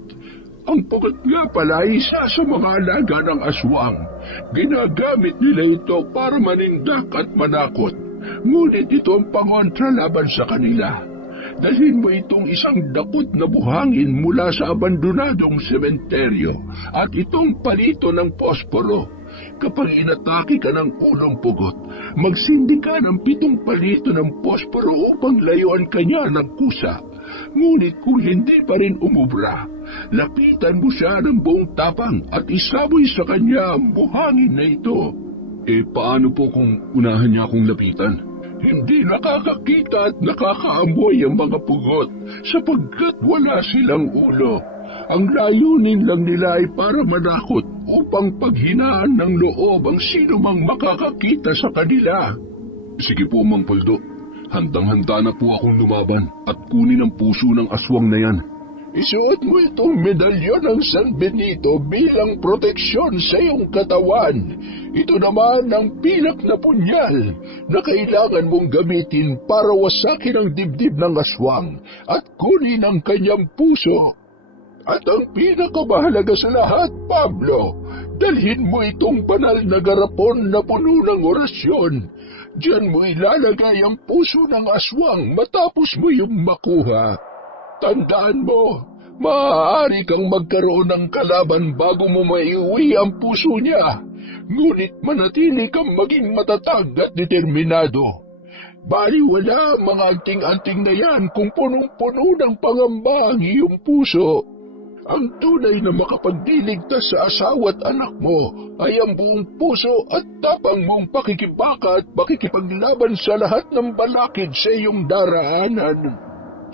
Ang pugot nga pala ay isa sa mga alaga ng aswang. Ginagamit nila ito para manindak at manakot. Ngunit ito ang pangontra laban sa kanila. Dalhin mo itong isang dakot na buhangin mula sa abandonadong sementeryo at itong palito ng posporo. Kapag inatake ka ng ulong pugot, magsindi ka ng 7 palito ng posporo upang layuan kanya ng kusa. Ngunit kung hindi pa rin umubra, lapitan mo siya ng buong tapang at isaboy sa kanya ang buhangin na ito. Paano po kung unahan niya akong lapitan? Hindi nakakakita at nakakaamoy ang mga pugot sapagkat wala silang ulo. Ang layunin lang nila ay para manakot upang paghinaan ng loob ang sino mang makakakita sa kanila. Sige po, Mang Puldo. Handang-handa na po akong lumaban at kunin ang puso ng aswang na yan. Isuot mo itong medalyon ng San Benito bilang proteksyon sa iyong katawan. Ito naman ang pilak na punyal na kailangan mong gamitin para wasakin ang dibdib ng aswang at kunin ang kanyang puso. At ang pinakamahalaga sa lahat, Pablo, dalhin mo itong banal na garapon na puno ng orasyon. Diyan mo ilalagay ang puso ng aswang matapos mo yung makuha. Tandaan mo, maaari kang magkaroon ng kalaban bago mo maiuwi ang puso niya. Ngunit manatili kang maging matatag at determinado. Baliwala ang mga anting-anting na yan kung punong-puno ng pangamba ang iyong puso. Ang tunay na makapagdiligtas sa asawa at anak mo ay ang buong puso at tapang mong pakikibaka at pakikipaglaban sa lahat ng balakid sa iyong daraanan.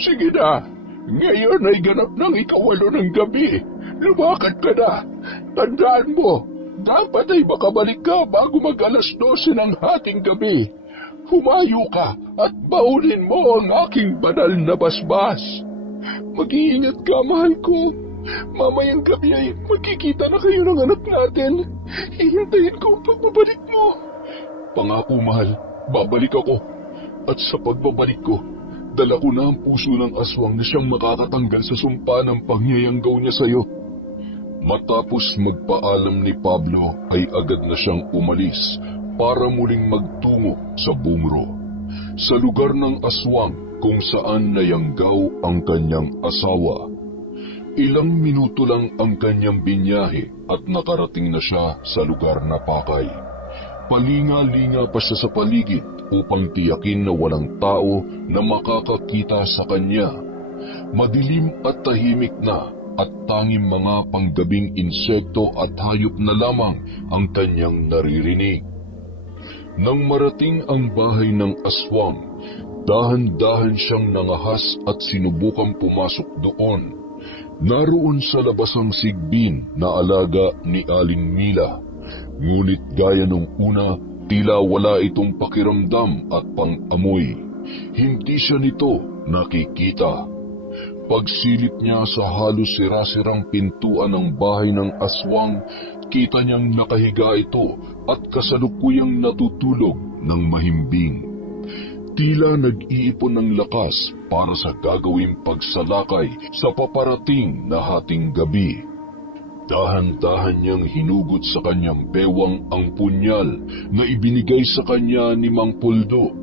Sige na, ngayon ay ganap ng 8:00 ng gabi. Lumakad ka na. Tandaan mo, dapat ay makabalik ka bago mag-12 ng hating gabi. Humayo ka at baunin mo ang aking banal na basbas. Mag-iingat ka, mahal ko. Mamayang gabi ay magkikita na kayo ng anak natin. Hihintayin ko ang pagbabalik mo. Pangako, mahal, babalik ako. At sa pagbabalik ko, dala ko na ang puso ng aswang na siyang makakatanggal sa sumpa ng pagyayanggaw niya sa iyo. Matapos magpaalam ni Pablo ay agad na siyang umalis para muling magtungo sa Bumro, sa lugar ng aswang kung saan nayanggaw ang kanyang asawa. Ilang minuto lang ang kanyang binyahe at nakarating na siya sa lugar na pakay. Palinga-linga pa siya sa paligid upang tiyakin na walang tao na makakakita sa kanya. Madilim at tahimik na at tanging mga panggabing insekto at hayop na lamang ang kanyang naririnig. Nang marating ang bahay ng aswang, dahan-dahan siyang nangahas at sinubukang pumasok doon. Naroon sa labas ang sigbin na alaga ni Aling Mila. Ngunit gaya nung una, tila wala itong pakiramdam at pang-amoy. Hindi siya nito nakikita. Pagsilip niya sa halos sira-sirang pintuan ng bahay ng aswang, kita niyang nakahiga ito at kasalukuyang natutulog ng mahimbing. Tila nag-iipon ng lakas para sa gagawing pagsalakay sa paparating na hating gabi. Dahan-dahan niyang hinugot sa kanyang bewang ang punyal na ibinigay sa kanya ni Mang Puldo.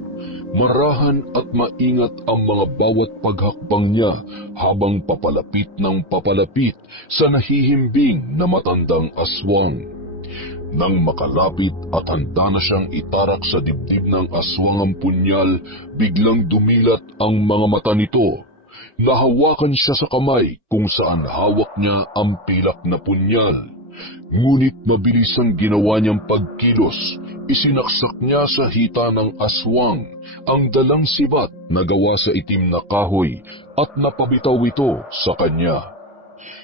Marahan at maingat ang mga bawat paghakbang niya habang papalapit ng papalapit sa nahihimbing na matandang aswang. Nang makalapit at handa na siyang itarak sa dibdib ng aswang ang punyal, biglang dumilat ang mga mata nito. Nahawakan siya sa kamay kung saan hawak niya ang pilak na punyal. Ngunit mabilis ang ginawa niyang pagkilos. Isinaksak niya sa hita ng aswang ang dalang sibat na gawa sa itim na kahoy at napabitaw ito sa kanya.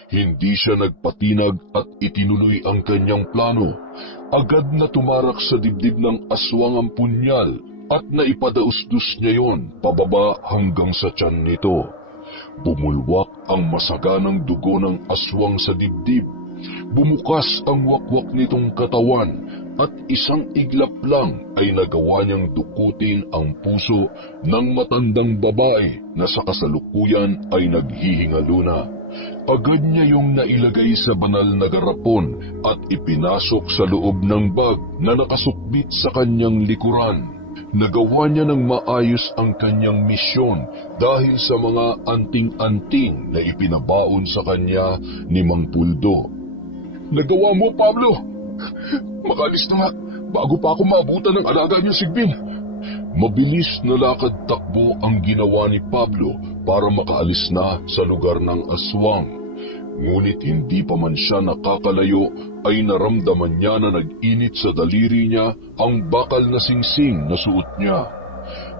Hindi siya nagpatinag at itinuloy ang kanyang plano. Agad na tumarak sa dibdib ng aswang ang punyal at naipadausdus niya yon pababa hanggang sa tiyan nito. Bumulwak ang masaganang dugo ng aswang sa dibdib. Bumukas ang wakwak nitong katawan at isang iglap lang ay nagawa niyang dukutin ang puso ng matandang babae na sa kasalukuyan ay naghihingalo na. Agad niya yung nailagay sa banal na garapon at ipinasok sa loob ng bag na nakasukbit sa kanyang likuran. Nagawa niya ng maayos ang kanyang misyon dahil sa mga anting-anting na ipinabaon sa kanya ni Mang Puldo. Nagawa mo, Pablo! Makalis na nga, bago pa ako maabutan ng alaga niyo, Sigbin. Mabilis na lakad-takbo ang ginawa ni Pablo para makaalis na sa lugar ng aswang. Ngunit hindi pa man siya nakakalayo ay naramdaman niya na nag-init sa daliri niya ang bakal na singsing na suot niya.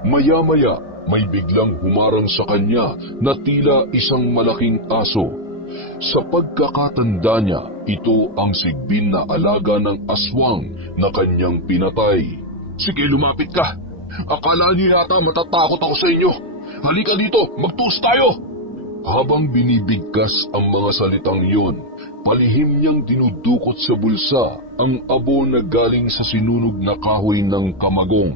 Maya-maya may biglang humarang sa kanya na tila isang malaking aso. Sa pagkakatanda niya, ito ang Sigbin na alaga ng aswang na kanyang pinatay. Sige, lumapit ka. Akala niyo yata matatakot ako sa inyo. Halika dito, magtuos tayo! Habang binibigkas ang mga salitang yon, palihim niyang dinudukot sa bulsa ang abo na galing sa sinunog na kahoy ng kamagong.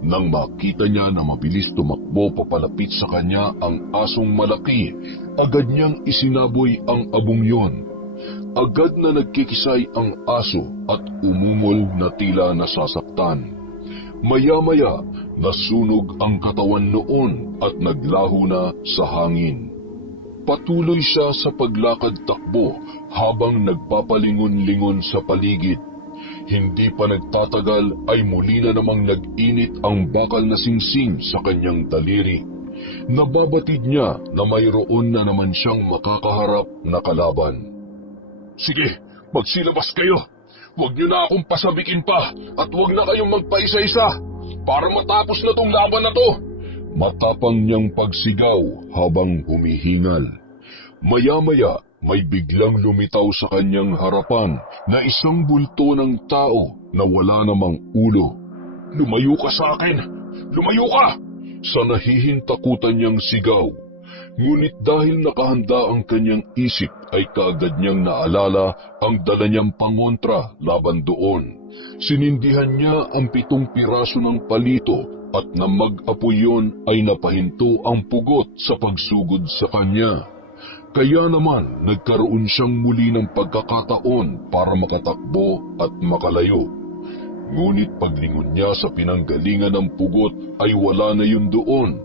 Nang makita niya na mabilis tumakbo papalapit sa kanya ang asong malaki, agad niyang isinaboy ang abong yon. Agad na nagkikisay ang aso at umungol na tila nasasaktan. Maya-maya, nasunog ang katawan noon at naglaho na sa hangin. Patuloy siya sa paglakad-takbo habang nagpapalingon-lingon sa paligid. Hindi pa nagtatagal ay muli na namang nag-init ang bakal na singsing sa kanyang daliri. Nababatid niya na mayroon na naman siyang makakaharap na kalaban. Sige, magsilabas kayo. Huwag niyo na akong pasabikin pa at huwag na kayong magpaisa-isa para matapos na tong laban na to. Matapang niyang pagsigaw habang humihingal. Maya-maya may biglang lumitaw sa kanyang harapan na isang bulto ng tao na wala namang ulo. Lumayo ka sa akin! Lumayo ka! Sa nahihintakutan niyang sigaw. Ngunit dahil nakahanda ang kanyang isip ay kaagad niyang naalala ang dala niyang pangontra laban doon. Sinindihan niya ang 7 piraso ng palito at nang mag-apoy yon ay napahinto ang pugot sa pagsugod sa kanya. Kaya naman nagkaroon siyang muli ng pagkakataon para makatakbo at makalayo. Ngunit paglingon niya sa pinanggalingan ng pugot ay wala na yun doon,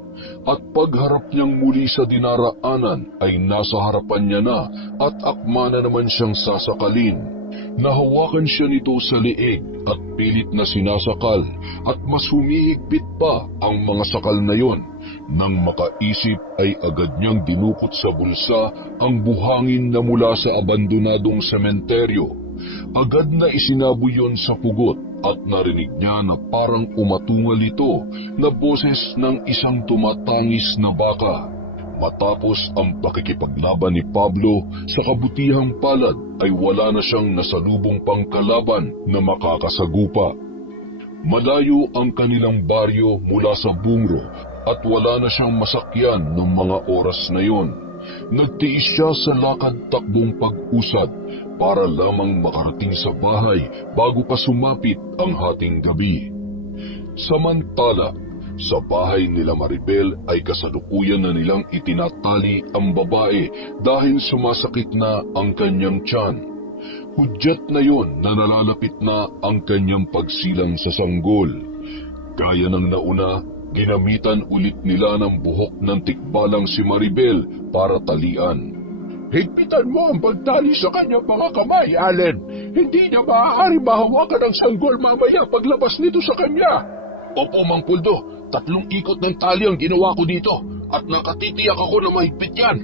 at pagharap niyang muli sa dinaraanan ay nasa harapan niya na at akma na naman siyang sasakalin. Nahawakan siya nito sa leeg at pilit na sinasakal at mas humihigpit pa ang mga sakal na yon. Nang makaisip ay agad niyang dinukot sa bulsa ang buhangin na mula sa abandonadong sementeryo. Agad na isinaboy yon sa pugot at narinig niya na parang umatungal ito na boses ng isang tumatangis na baka. Matapos ang pakikipaglaban ni Pablo, sa kabutihang palad ay wala na siyang nasalubong pang kalaban na makakasagupa. Malayo ang kanilang baryo mula sa bungro at wala na siyang masakyan ng mga oras na yon. Nagtiis siya sa lakad-takbong pag-usad para lamang makarating sa bahay bago pa sumapit ang hating gabi. Samantala, sa bahay nila Maribel ay kasalukuyan na nilang itinatali ang babae dahil sumasakit na ang kanyang tiyan. Hudyat na yon na nalalapit na ang kanyang pagsilang sa sanggol. Gaya ng nauna, ginamitan ulit nila ng buhok ng tikbalang si Maribel para talian. Higpitan mo ang pagtali sa kanyang mga kamay, Allen. Hindi niya maaari mahawakan ang sanggol mamaya paglabas nito sa kanya. Opo, Mang Puldo. 3 ikot ng tali ang ginawa ko dito at nakatitiyak ako na mahigpit yan.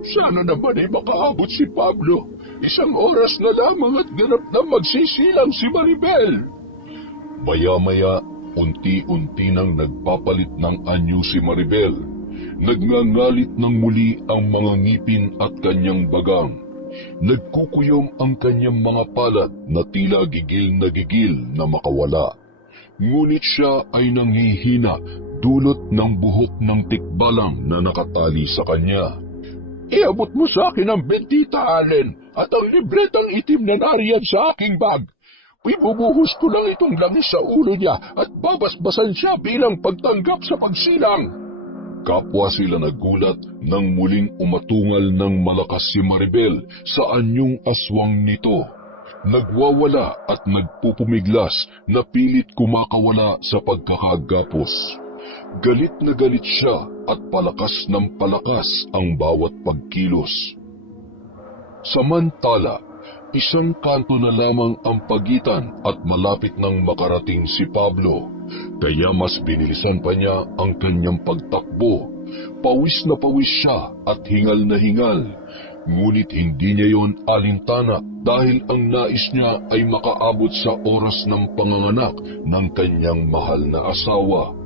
Sana naman ay makaabot si Pablo. Isang oras na lamang at ganap na magsisilang si Maribel. Maya-maya, unti-unti nang nagpapalit ng anyo si Maribel. Nagngangalit ng muli ang mga ngipin at kanyang bagang. Nagkukuyom ang kanyang mga palat na tila gigil na makawala. Ngunit siya ay nanghihina dulot ng buhok ng tikbalang na nakatali sa kanya. Iabot mo sa akin ang bendita, Allen, at ang libretang itim na nariyan sa aking bag. Ibubuhos ko lang itong langis sa ulo niya at babasbasan siya bilang pagtanggap sa pagsilang. Kapwa sila nagulat nang muling umatungal ng malakas si Maribel sa anyong aswang nito. Nagwawala at nagpupumiglas na pilit kumakawala sa pagkakagapos. Galit na galit siya at palakas ng palakas ang bawat pagkilos. Samantala, isang kanto na lamang ang pagitan at malapit nang makarating si Pablo, kaya mas binilisan pa niya ang kanyang pagtakbo. Pawis na pawis siya at hingal na hingal, ngunit hindi niya yon alintana dahil ang nais niya ay makaabot sa oras ng panganganak ng kanyang mahal na asawa.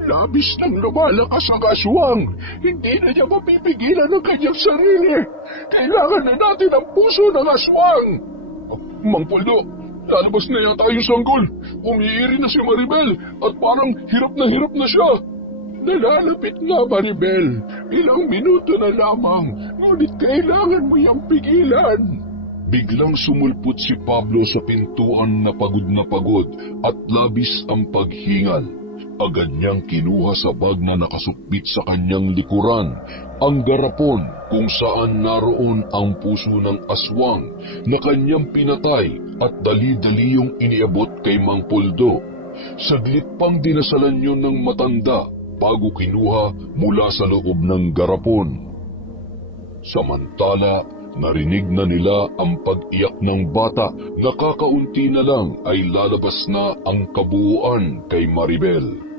Labis nang lumalakas ang aswang. Hindi na niya mapipigilan ang kanyang sarili. Kailangan na natin ang puso ng aswang. Mang Puldo, lalabas na yata yung sanggol. Umiiri na si Maribel at parang hirap na siya. Nalalapit na, Maribel. Ilang minuto na lamang. Ngunit kailangan mo yung pigilan. Biglang sumulpot si Pablo sa pintuan na pagod at labis ang paghingal. Agad niyang kinuha sa bag na nakasukbit sa kanyang likuran ang garapon kung saan naroon ang puso ng aswang na kanyang pinatay at dali-dali yung iniabot kay Mang Puldo. Saglit pang dinasalan yun ng matanda bago kinuha mula sa loob ng garapon. Samantala, narinig na nila ang pag-iyak ng bata na kakaunti na lang ay lalabas na ang kabuuan kay Maribel.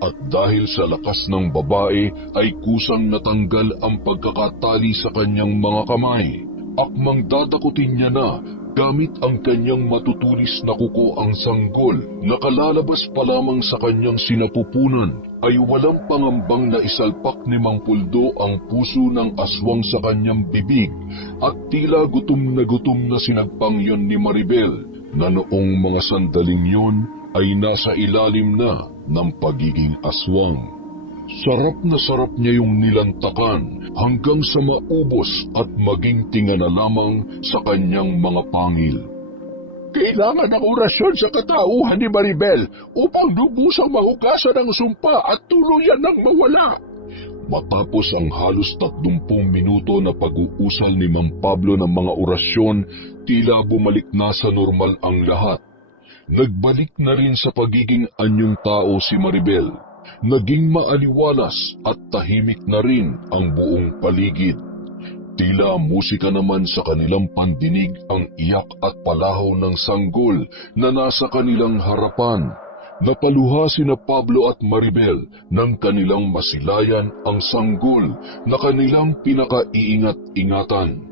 At dahil sa lakas ng babae ay kusang natanggal ang pagkakatali sa kanyang mga kamay. Akmang dadakutin niya na gamit ang kanyang matutulis na kuko ang sanggol. Nakalalabas pa lamang sa kanyang sinapupunan ay walang pangambang na isalpak ni Mang Puldo ang puso ng aswang sa kanyang bibig at tila gutom na sinagpang yon ni Maribel na noong mga sandaling yon ay nasa ilalim na ng pagiging aswang. Sarap na sarap niya yung nilantakan hanggang sa maubos at maging tinga na lamang sa kanyang mga pangil. Kailangan ng orasyon sa katauhan ni Maribel upang lubusang mahugasan ang sumpa at tuluyan ng mawala. Matapos ang halos 30 minuto na pag-uusal ni Mang Pablo ng mga orasyon, tila bumalik na sa normal ang lahat. Nagbalik na rin sa pagiging anyong tao si Maribel. Naging maaliwalas at tahimik na rin ang buong paligid. Tila musika naman sa kanilang pandinig ang iyak at palahaw ng sanggol na nasa kanilang harapan. Napaluha sina Pablo at Maribel nang kanilang masilayan ang sanggol na kanilang pinakaiingat-ingatan.